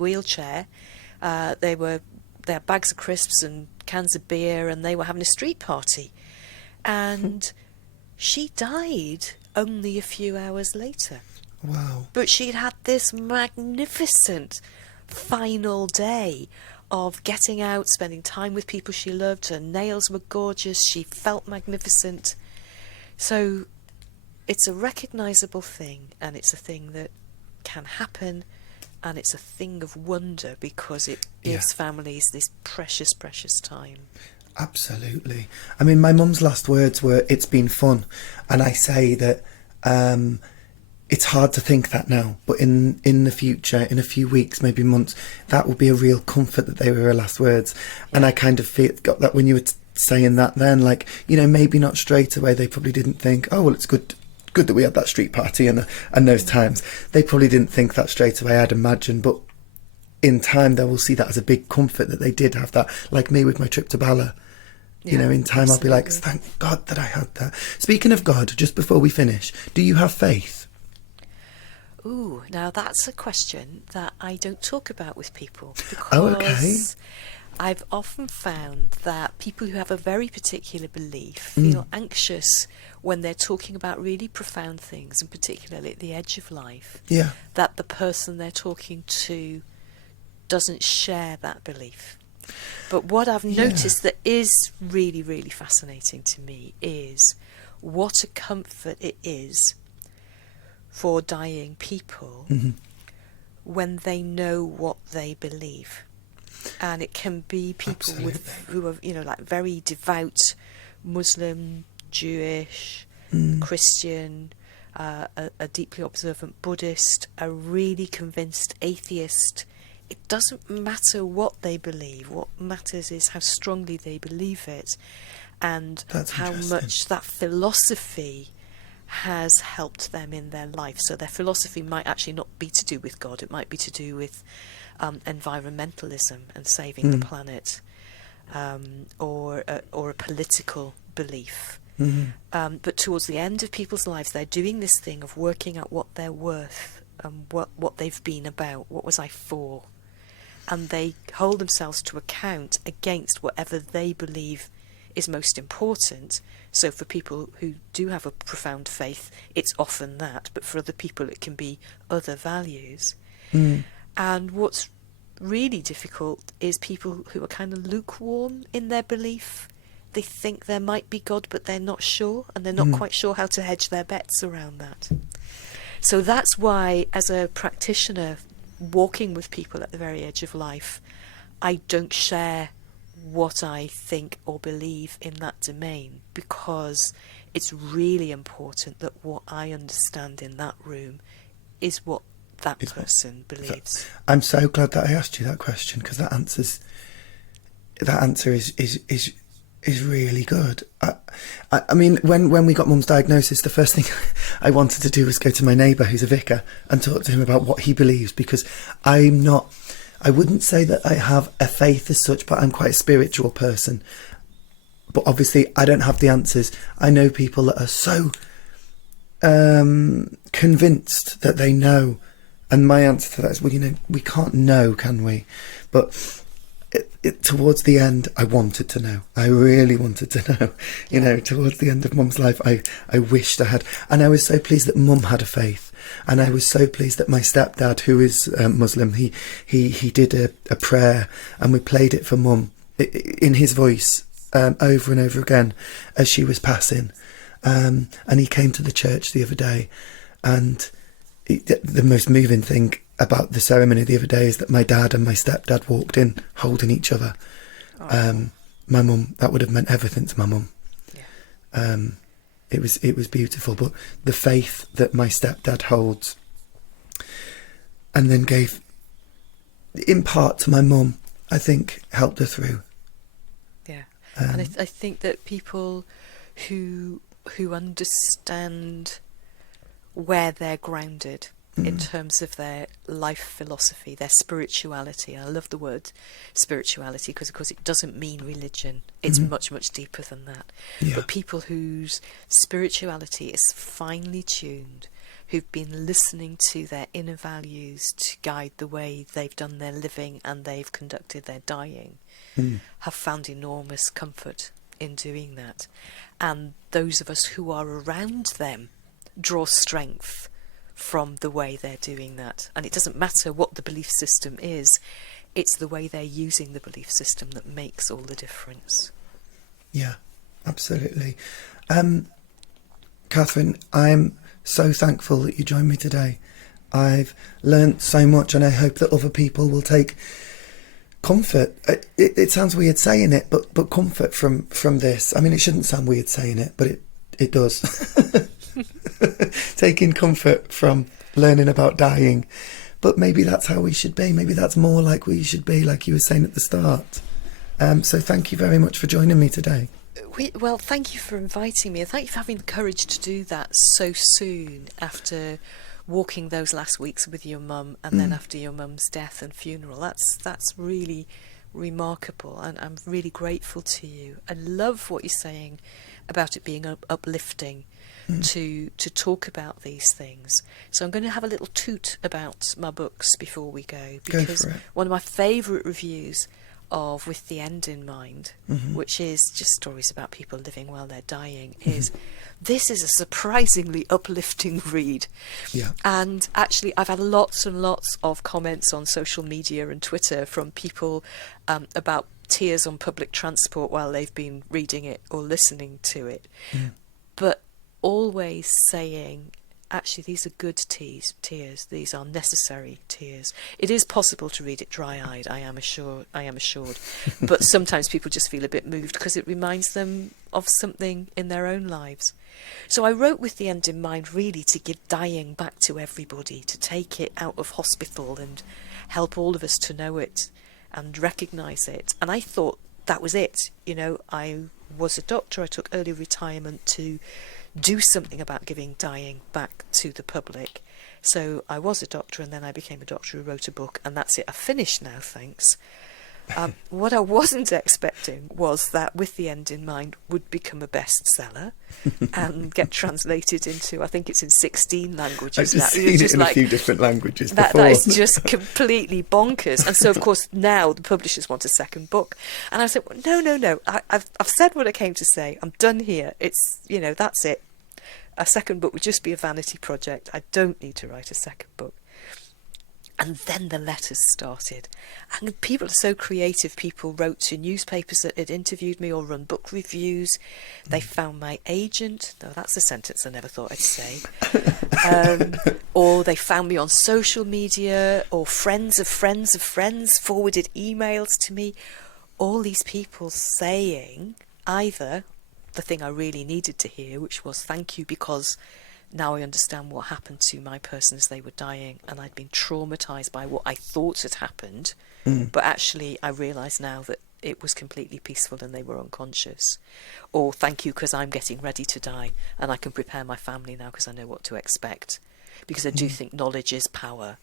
wheelchair. They had bags of crisps and cans of beer, and they were having a street party. And she died only a few hours later. Wow. But she'd had this magnificent final day of getting out, spending time with people she loved. Her nails were gorgeous. She felt magnificent. So it's a recognisable thing, and it's a thing that can happen, and it's a thing of wonder because it gives families this precious, precious time. Absolutely. I mean, my mum's last words were, "It's been fun." And I say that it's hard to think that now, but in the future, in a few weeks, maybe months, that will be a real comfort that they were her last words. Yeah. And I kind of got that when you were saying that then, like, you know, maybe not straight away. They probably didn't think, oh, well, it's good that we had that street party and those times. They probably didn't think that straight away, I'd imagine. But in time, they will see that as a big comfort that they did have that, like me with my trip to Bala. You know, in time, absolutely. I'll be like, thank God that I had that. Speaking of God, just before we finish, do you have faith? Ooh, now that's a question that I don't talk about with people. Because I've often found that people who have a very particular belief feel anxious when they're talking about really profound things, and particularly at the edge of life, that the person they're talking to doesn't share that belief. But what I've noticed that is really, really fascinating to me is what a comfort it is for dying people when they know what they believe. And it can be people who are, you know, like very devout Muslim, Jewish, Christian, a deeply observant Buddhist, a really convinced atheist. It doesn't matter what they believe. What matters is how strongly they believe it, and how much that philosophy has helped them in their life. So their philosophy might actually not be to do with God. It might be to do with environmentalism and saving the planet, or a political belief. But towards the end of people's lives, they're doing this thing of working out what they're worth and what they've been about. What was I for? And they hold themselves to account against whatever they believe is most important. So for people who do have a profound faith, it's often that, but for other people it can be other values. And what's really difficult is people who are kind of lukewarm in their belief. They think there might be God, but they're not sure, and they're not quite sure how to hedge their bets around that. So that's why, as a practitioner walking with people at the very edge of life, I don't share what I think or believe in that domain, because it's really important that what I understand in that room is what that person believes. I'm so glad that I asked you that question, because that answer is really good. I mean, when we got Mum's diagnosis, the first thing I wanted to do was go to my neighbour, who's a vicar, and talk to him about what he believes, because I wouldn't say that I have a faith as such, but I'm quite a spiritual person. But obviously I don't have the answers. I know people that are so convinced that they know, and my answer to that is, well, we can't know, can we? But towards the end, I wanted to know. I really wanted to know. Towards the end of Mum's life, I wished I had. And I was so pleased that Mum had a faith. And I was so pleased that my stepdad, who is Muslim, he did a prayer, and we played it for Mum in his voice over and over again as she was passing. And he came to the church the other day, and the most moving thing about the ceremony the other day is that my dad and my stepdad walked in holding each other. My mum, that would have meant everything to my mum. It was beautiful. But the faith that my stepdad holds, and then gave in part to my mum, I think helped her through. And I think that people who understand where they're grounded in terms of their life philosophy, their spirituality. I love the word spirituality because, of course, it doesn't mean religion. It's much, much deeper than that. Yeah. But people whose spirituality is finely tuned, who've been listening to their inner values to guide the way they've done their living and they've conducted their dying, have found enormous comfort in doing that. And those of us who are around them draw strength from the way they're doing that. And it doesn't matter what the belief system is, it's the way they're using the belief system that makes all the difference. Yeah, absolutely. Kathryn, I'm so thankful that you joined me today. I've learnt so much, and I hope that other people will take comfort. It sounds weird saying it, but comfort from this. I mean, it shouldn't sound weird saying it, but it does. Taking comfort from learning about dying. But maybe that's how we should be. Maybe that's more like we should be, like you were saying at the start. So thank you very much for joining me today. Well, thank you for inviting me, and thank you for having the courage to do that so soon after walking those last weeks with your mum, and then after your mum's death and funeral. That's really remarkable, and I'm really grateful to you. I love what you're saying about it being uplifting to talk about these things. So I'm going to have a little toot about my books before we go, because one of my favourite reviews of With the End in Mind, which is just stories about people living while they're dying, is this is a surprisingly uplifting read. And actually I've had lots and lots of comments on social media and Twitter from people about tears on public transport while they've been reading it or listening to it, but always saying, actually, these are good tears. These are necessary tears. It is possible to read it dry-eyed, I am assured. But sometimes people just feel a bit moved because it reminds them of something in their own lives. So I wrote With the End in Mind really to give dying back to everybody, to take it out of hospital and help all of us to know it and recognise it. And I thought that was it. I was a doctor. I took early retirement to do something about giving dying back to the public. So I was a doctor, and then I became a doctor who wrote a book, and that's it. I've finished now, thanks. What I wasn't expecting was that With the End in Mind would become a bestseller and get translated into, I think it's in 16 languages I've just now. seen It's it in like, a few different languages that before. is just completely bonkers. And so, of course, now the publishers want a second book. And I said, well, no. I've said what I came to say. I'm done here. It's, that's it. A second book would just be a vanity project. I don't need to write a second book. And then the letters started. And people are so creative. People wrote to newspapers that had interviewed me or run book reviews. They found my agent. No, that's a sentence I never thought I'd say. Or they found me on social media, or friends of friends of friends forwarded emails to me. All these people saying either the thing I really needed to hear, which was thank you, because now I understand what happened to my person as they were dying, and I'd been traumatised by what I thought had happened, but actually I realise now that it was completely peaceful and they were unconscious. Or thank you because I'm getting ready to die and I can prepare my family now because I know what to expect, because I do think knowledge is power.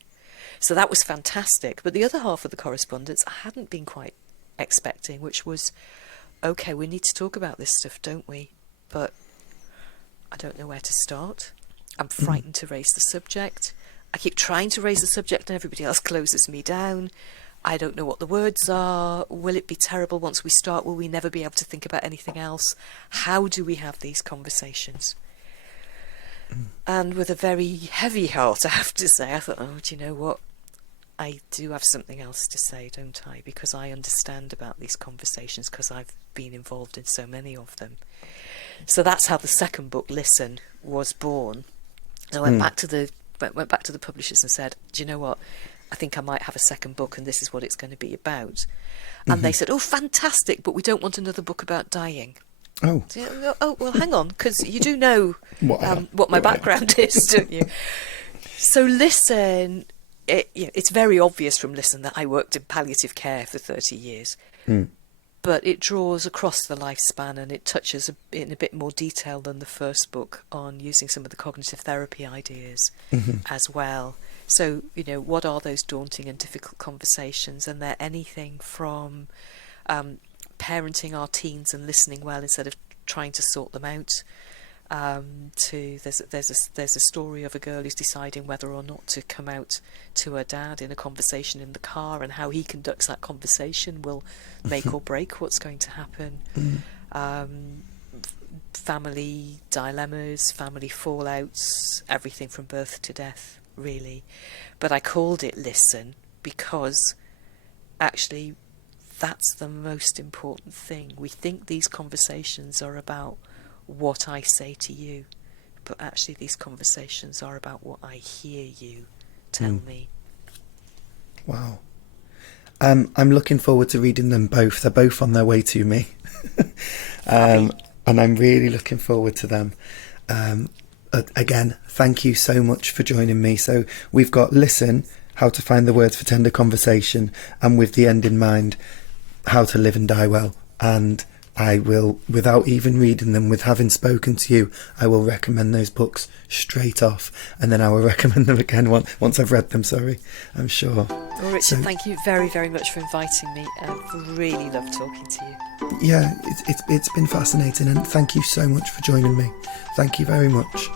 So that was fantastic. But the other half of the correspondence I hadn't been quite expecting, which was, okay, we need to talk about this stuff, don't we? But I don't know where to start. I'm frightened to raise the subject. I keep trying to raise the subject and everybody else closes me down. I don't know what the words are. Will it be terrible once we start? Will we never be able to think about anything else? How do we have these conversations? And with a very heavy heart, I have to say, I thought, oh, do you know what? I do have something else to say, don't I? Because I understand about these conversations because I've been involved in so many of them. So that's how the second book, Listen, was born. So I went back to the publishers and said, do you know what? I think I might have a second book and this is what it's going to be about. And they said, oh, fantastic, but we don't want another book about dying. Oh. So, oh, well, hang on, because you do know what my background is, don't you? So Listen, it's very obvious from Listen that I worked in palliative care for 30 years. But it draws across the lifespan and it touches in a bit more detail than the first book on using some of the cognitive therapy ideas as well. So, what are those daunting and difficult conversations? And they're anything from parenting our teens and listening well instead of trying to sort them out, to there's a story of a girl who's deciding whether or not to come out to her dad in a conversation in the car, and how he conducts that conversation will make or break what's going to happen. Family dilemmas, family fallouts, everything from birth to death, really. But I called it Listen because actually that's the most important thing. We think these conversations are about what I say to you, but actually these conversations are about what I hear you tell me. Wow. I'm looking forward to reading them both. They're both on their way to me. And I'm really looking forward to them. Again, thank you so much for joining me. So we've got Listen, How to Find the Words for Tender Conversation, and With the End in Mind, How to Live and Die Well. And I will, without even reading them, with having spoken to you, I will recommend those books straight off, and then I will recommend them again once I've read them, I'm sure. Well, Richard, thank you very, very much for inviting me. I've really loved talking to you. Yeah, it's been fascinating, and thank you so much for joining me. Thank you very much.